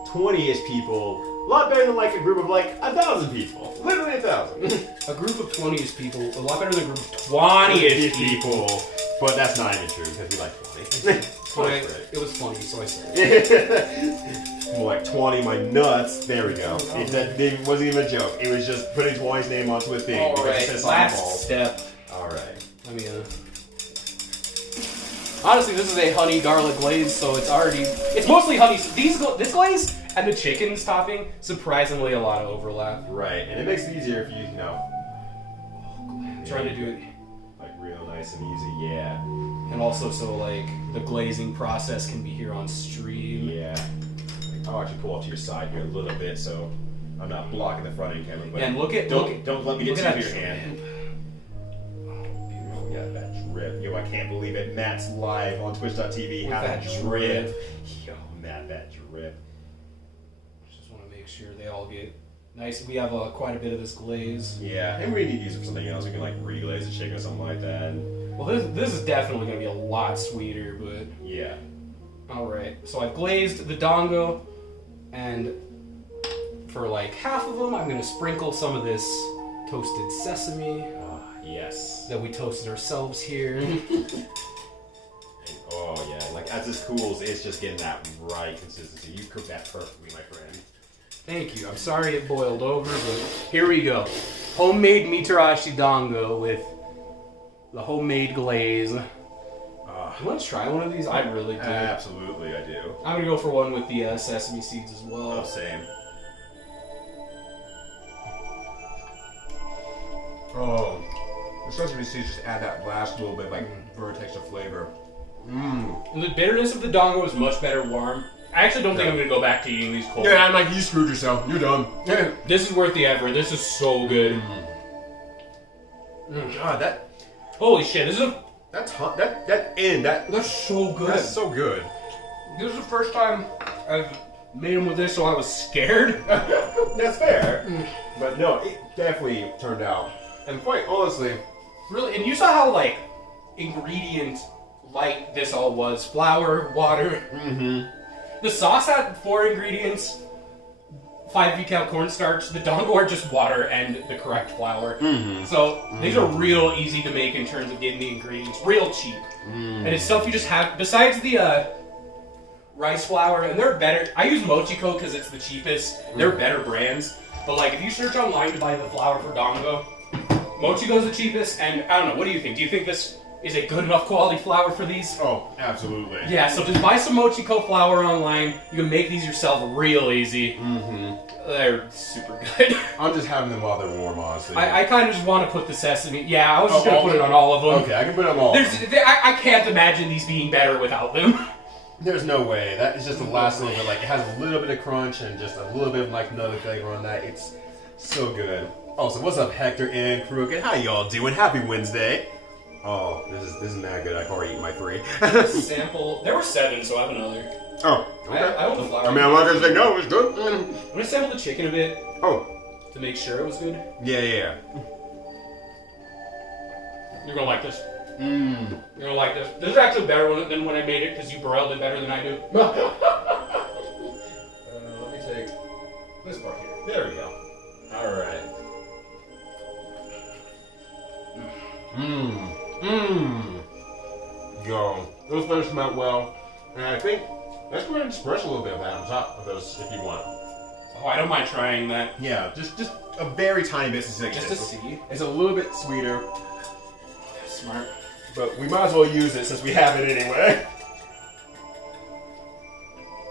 20-ish people, a lot better than like a group of like 1,000 people. Literally 1,000. A group of 20-ish people, a lot better than a group of 20-ish people. But that's not even true, because we like 20. But it was funny, so I said it. More like 20, my nuts. There we go. It wasn't even a joke. It was just putting 20's name onto a thing. because it Alright, says on the ball. last step. Alright. Let me, honestly, this is a honey garlic glaze, so it's mostly honey. This glaze and the chicken's topping, surprisingly a lot of overlap. Right, and it makes it easier if you know, I'm trying to do it. like real nice and easy. Yeah. And also so like the glazing process can be here on stream. Yeah. I'll actually pull off to your side here a little bit so I'm not blocking the front end camera. But Yeah, and look at don't let me get look too at near that your hand. drip. Yeah, that drip. Yo, I can't believe it. Matt's live on Twitch.tv. With How that that drip. Yo, Matt, that drip. Just want to make sure they all get nice. We have quite a bit of this glaze. Yeah, and we need to use it for something else. We can like reglaze the chicken or something like that. Well, this is definitely going to be a lot sweeter, but Yeah. alright. So I've glazed the dongo, and for like half of them, I'm going to sprinkle some of this toasted sesame Yes. that we toasted ourselves here. Oh yeah, like as this cools, it's just getting that right consistency. You cooked that perfectly, my friend. Thank you. I'm sorry it boiled over, but here we go. Homemade mitarashi dango with the homemade glaze. You want to try one of these? I really do. Absolutely, I do. I'm going to go for one with the sesame seeds as well. Oh, same. Oh, the sesame seeds just add that last little bit, like vertex of flavor. And the bitterness of the dongo is much better warm. I actually don't think I'm gonna go back to eating these cold. Yeah, I'm like, you screwed yourself. You're done. Yeah. This is worth the effort. This is so good. God, that Holy shit, this is a... that's That's so good. That's so good. This is the first time I've made them with this, so I was scared. That's fair. But no, it definitely turned out. And quite honestly, Really, and you saw how, like, ingredient light this all was. Flour, water. The sauce had 4 ingredients. 5 V-cal cornstarch. The dongo are just water and the correct flour. So these are real easy to make in terms of getting the ingredients. Real cheap. And it's stuff you just have, besides the rice flour, and they're better. I use Mochiko because it's the cheapest. They're better brands. But like, if you search online to buy the flour for dongo, Mochiko's the cheapest, and I don't know, what do you think? Do you think this is a good enough quality flour for these? oh, absolutely. Yeah, so just buy some Mochiko flour online. You can make these yourself real easy. They're super good. I'm just having them while they're warm, honestly. I kind of just want to put the sesame. Yeah, I was just going to put it on all of them. Okay, I can put them all. I can't imagine these being better without them. There's no way. That is just the last little bit. Like, it has a little bit of crunch and just a little bit of like another flavor on that. It's so good. Also, what's up, Hector and Crooked? How y'all doing? Happy Wednesday. Oh, this isn't that good. I've already eaten my 3. Sample. There were 7, so I have another. Oh, okay. I want the flour. I mean, I'm not gonna say no. It's good. I'm gonna sample the chicken a bit Oh, to make sure it was good. yeah. You're gonna like this. You're gonna like this. This is actually better than when I made it because you broiled it better than I do. Let me take this part here. There we go. All right. Yo, those finished them out well, and I think let's go ahead and spread a little bit of that on top of those if you want. Oh, I don't mind trying that. Yeah, just a very tiny bit. Just to see. It's a little bit sweeter, Smart. but we might as well use it since we have it anyway.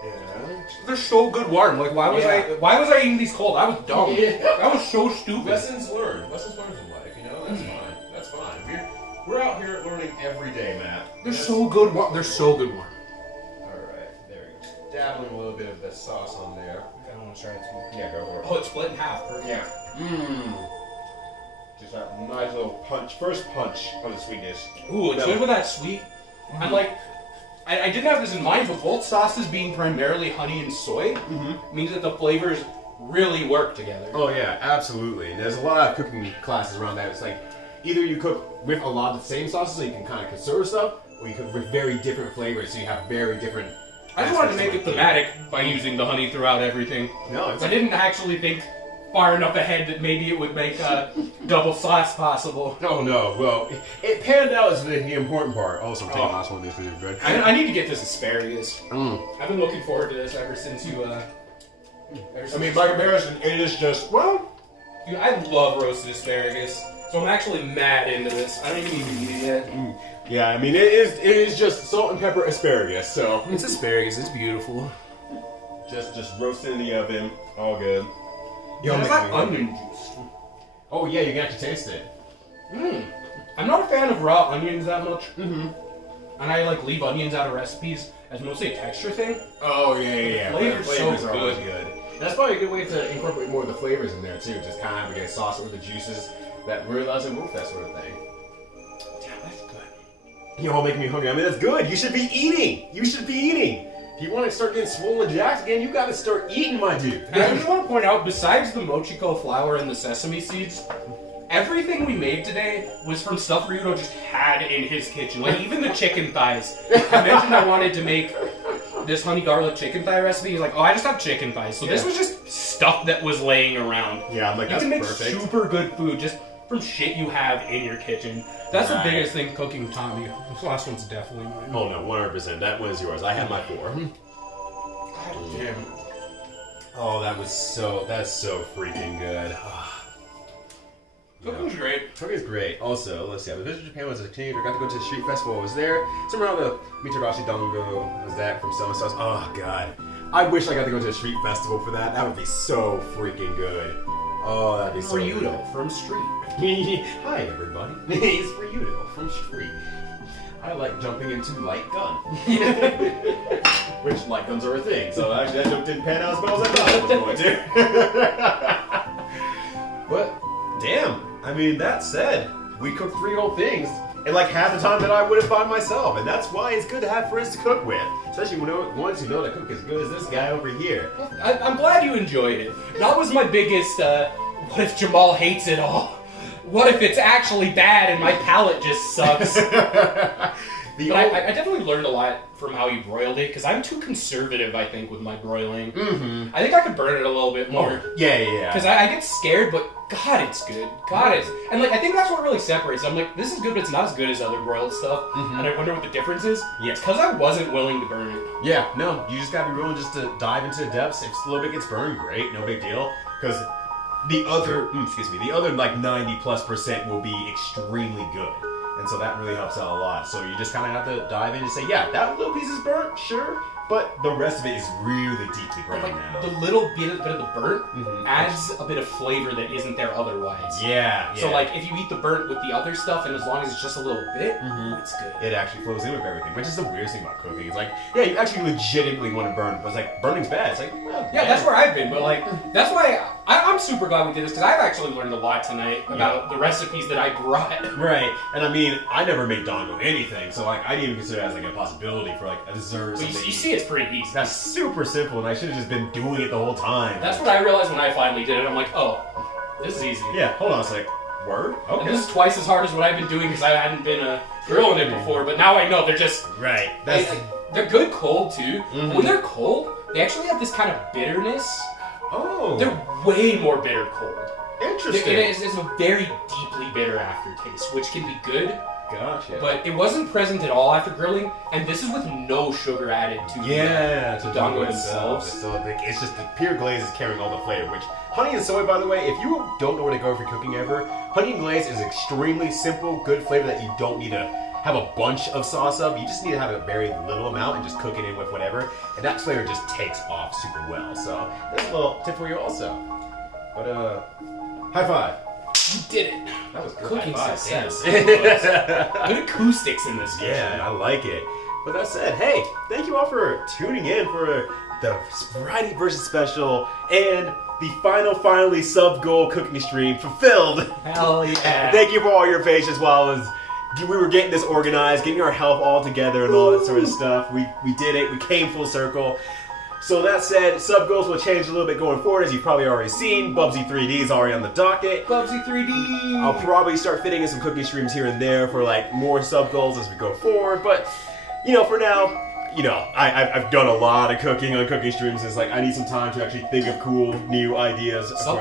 Yeah. They're so good warm. Like, why was I eating these cold? I was dumb. Yeah. That was so stupid. Lessons learned in life. You know, that's fine. That's fine. We're out here learning every day, Matt. They're so good warm. They're so good warm. Alright, there you go. Dabbling a little bit of the sauce on there. I don't want to try it too. Yeah, go for it. Oh, it's split in half. Perfect. Yeah. Just that nice little punch, first punch of the sweetness. Ooh, it's good with that sweet. I'm like, I didn't have this in mind, but both sauces being primarily honey and soy means that the flavors really work together. Oh yeah, absolutely. And there's a lot of cooking classes around that. It's like, either you cook with a lot of the same sauces so you can kind of conserve stuff, or you cook with very different flavors so you have very different... I just wanted to make it thematic by using the honey throughout everything. No, it's... I didn't actually think far enough ahead that maybe it would make double sauce possible. Oh no, well, it panned out is the important part. Also, I'm taking the last one of these because they're good. I need to get this asparagus. I've been looking forward to this ever since you, I mean, by comparison, it is just, well... Dude, I love roasted asparagus, so I'm actually mad into this. I don't even need to eat it yet. Yeah, I mean, it is just salt and pepper asparagus, so... It's asparagus, it's beautiful. Just roasted in the oven, all good. Yeah, it's like onion juice. Oh yeah, you can actually taste it. I'm not a fan of raw onions that much. And I like leave onions out of recipes as mostly a texture thing. Oh yeah. Flavor's Flavors so are always good. good. That's probably a good way to incorporate more of the flavors in there too. Just kind of have a sauce with the juices that really allows it to move that sort of thing. Damn, that's good. You're all making me hungry. I mean, that's good. You should be eating. If you want to start getting swollen jacks again, you got to start eating, my dude. And I just want to point out, besides the Mochiko flour and the sesame seeds, everything we made today was from stuff Ryyudo just had in his kitchen. Like, even the chicken thighs. I mentioned I wanted to make this honey garlic chicken thigh recipe. He's like, oh, I just have chicken thighs. So this was just stuff that was laying around. Yeah, I'm like, you that's can make perfect. super good food just from shit you have in your kitchen. That's Right. the biggest thing cooking taught me. This last one's definitely mine. Oh no, 100%. That one's yours. I had my 4. God damn. Oh, that's so freaking good. Cooking's great. Cooking's great. Also, let's see. I was visiting Japan was a teenager. Got to go to the street festival. I was there. Somehow the Mitarashi Dango was that from some sauce. Oh god, I wish I got to go to a street festival for that. That would be so freaking good. Oh, that'd be so Ryyudo good. from Street. Hi everybody. It's Ryyudo from street. I like jumping into light gun. Which light guns are a thing, so actually that joke didn't pan out as well as I thought it was going to. But, damn, I mean, that said, we cooked 3 whole things in like half the time that I would have by myself, and that's why it's good to have friends to cook with. Especially ones who know to cook as good as this guy over here. I'm glad you enjoyed it. That was my biggest, what if Jamal hates it all? What if it's actually bad and my palate just sucks? I definitely learned a lot from how you broiled it, because I'm too conservative, I think, with my broiling. Mm-hmm. I think I could burn it a little bit more. Oh, yeah. Because I get scared, but God, it's good. God, it's... And, like, I think that's what really separates. I'm like, this is good, but it's not as good as other broiled stuff. Mm-hmm. And I wonder what the difference is. Yeah. It's because I wasn't willing to burn it. Yeah, no, you just gotta be willing just to dive into the depths. If a little bit gets burned, great, no big deal. Because the other, like 90+% will be extremely good. And so that really helps out a lot. So you just kind of have to dive in and say, yeah, that little piece is burnt, sure, but the rest of it is really deeply burnt now. The little bit of the burnt adds a bit of flavor that isn't there otherwise. Yeah. So like if you eat the burnt with the other stuff, and as long as it's just a little bit, it's good. It actually flows in with everything, which is the weirdest thing about cooking. It's like, yeah, you actually legitimately want to burn, but it's like, burning's bad. It's like, well, yeah, that's where I've been, but like, that's why I'm super glad we did this, because I've actually learned a lot tonight about the recipes that I brought. Right, and I mean, I never made dango anything, so like, I didn't even consider it as like a possibility for like a dessert or something. You see it's pretty easy. That's super simple, and I should have just been doing it the whole time. That's what I realized when I finally did it. I'm like, oh, this is easy. Yeah, hold on a sec. Word? Okay. And this is twice as hard as what I've been doing, because I hadn't been grilling it before, but now I know they're just... Right. They're good cold, too. Mm-hmm. When they're cold, they actually have this kind of bitterness. Oh. They're way more bitter cold. Interesting. It's a very deeply bitter aftertaste, which can be good. Gotcha. But it wasn't present at all after grilling, and this is with no sugar added to the dango themselves. So like, it's just the pure glaze is carrying all the flavor, which honey and soy, by the way, if you don't know where to go for cooking ever, honey and glaze is extremely simple, good flavor that you don't need to have a bunch of sauce of. You just need to have a very little amount and just cook it in with whatever, and that flavor just takes off super well. So there's a little tip for you also. But high five. You did it. That was good. Cooking High five, success. damn. Good acoustics in this kitchen. Yeah, I like it. But that said, hey, thank you all for tuning in for the Variety versus Special and the finally sub-goal cooking stream fulfilled. Hell yeah. Thank you for all your patience while we were getting this organized, getting our health all together and all that sort of stuff. We did it. We came full circle. So that said, sub-goals will change a little bit going forward, as you've probably already seen. Bubsy 3D is already on the docket. Bubsy 3D! I'll probably start fitting in some cooking streams here and there for like more sub-goals as we go forward, but, you know, for now, you know, I've done a lot of cooking on cooking streams. It's like, I need some time to actually think of cool, new ideas. Sub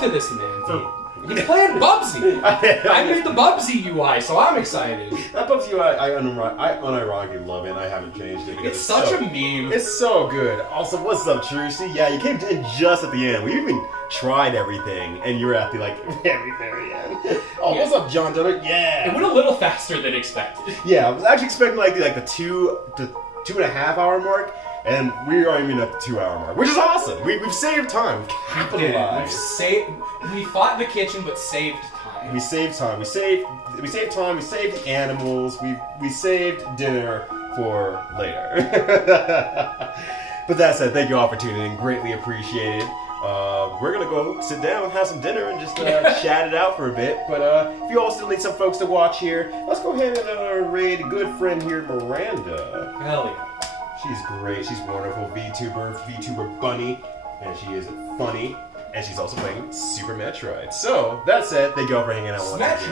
to this man. He's playing Bubsy. I made the Bubsy UI, so I'm excited. That Bubsy UI, I unironically love it, and I haven't changed it. It's such a meme. It's so good. Also, what's up, Trucy? Yeah, you came in just at the end. We even tried everything, and you were at the, like, very end. Oh, yeah. What's up, John Dillard? Yeah. It went a little faster than expected. Yeah, I was actually expecting, like the 2.5 hour mark. And we are even at the 2 hour mark, which is awesome. We've saved time. We've capitalized. We fought the kitchen, but saved time. We saved time. We saved time. We saved the animals. We saved dinner for later. But that said, thank you all for tuning in. Greatly appreciated. We're gonna go sit down, have some dinner, and just chat it out for a bit. But if you all still need some folks to watch here, let's go ahead and raid a good friend here, Miranda. Hell yeah. She's great. She's wonderful. VTuber bunny, and she is funny. And she's also playing Super Metroid. So that said, thank you all for hanging out with us.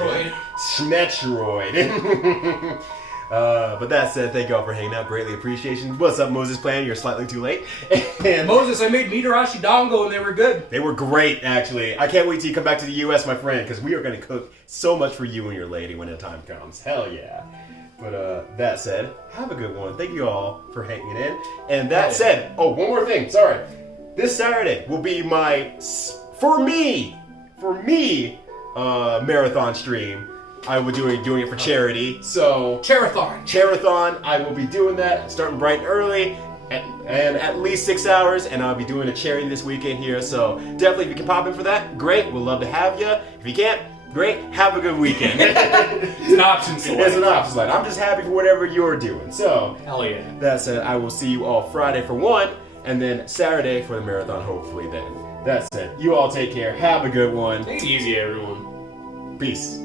Smetroid. But that said, thank you all for hanging out. Greatly appreciation. What's up, Moses Plan? You're slightly too late. And Moses, I made Mitarashi Dango, and they were good. They were great, actually. I can't wait till you come back to the U.S., my friend, because we are going to cook so much for you and your lady when the time comes. Hell yeah. But that said, have a good one. Thank you all for hanging in. And that said, one more thing. Sorry. This Saturday will be my, for me, marathon stream. I will be doing it for charity. So Charathon. I will be doing that, starting bright and early, and at least 6 hours. And I'll be doing a charity this weekend here. So definitely, if you can pop in for that, great. We'll love to have you. If you can't, great. Have a good weekend. It's an option select. It's an option select. I'm just happy for whatever you're doing. So, Hell yeah. that said, I will see you all Friday for one, and then Saturday for the marathon, hopefully then. That said, you all take care. Have a good one. Take it easy, everyone. Peace.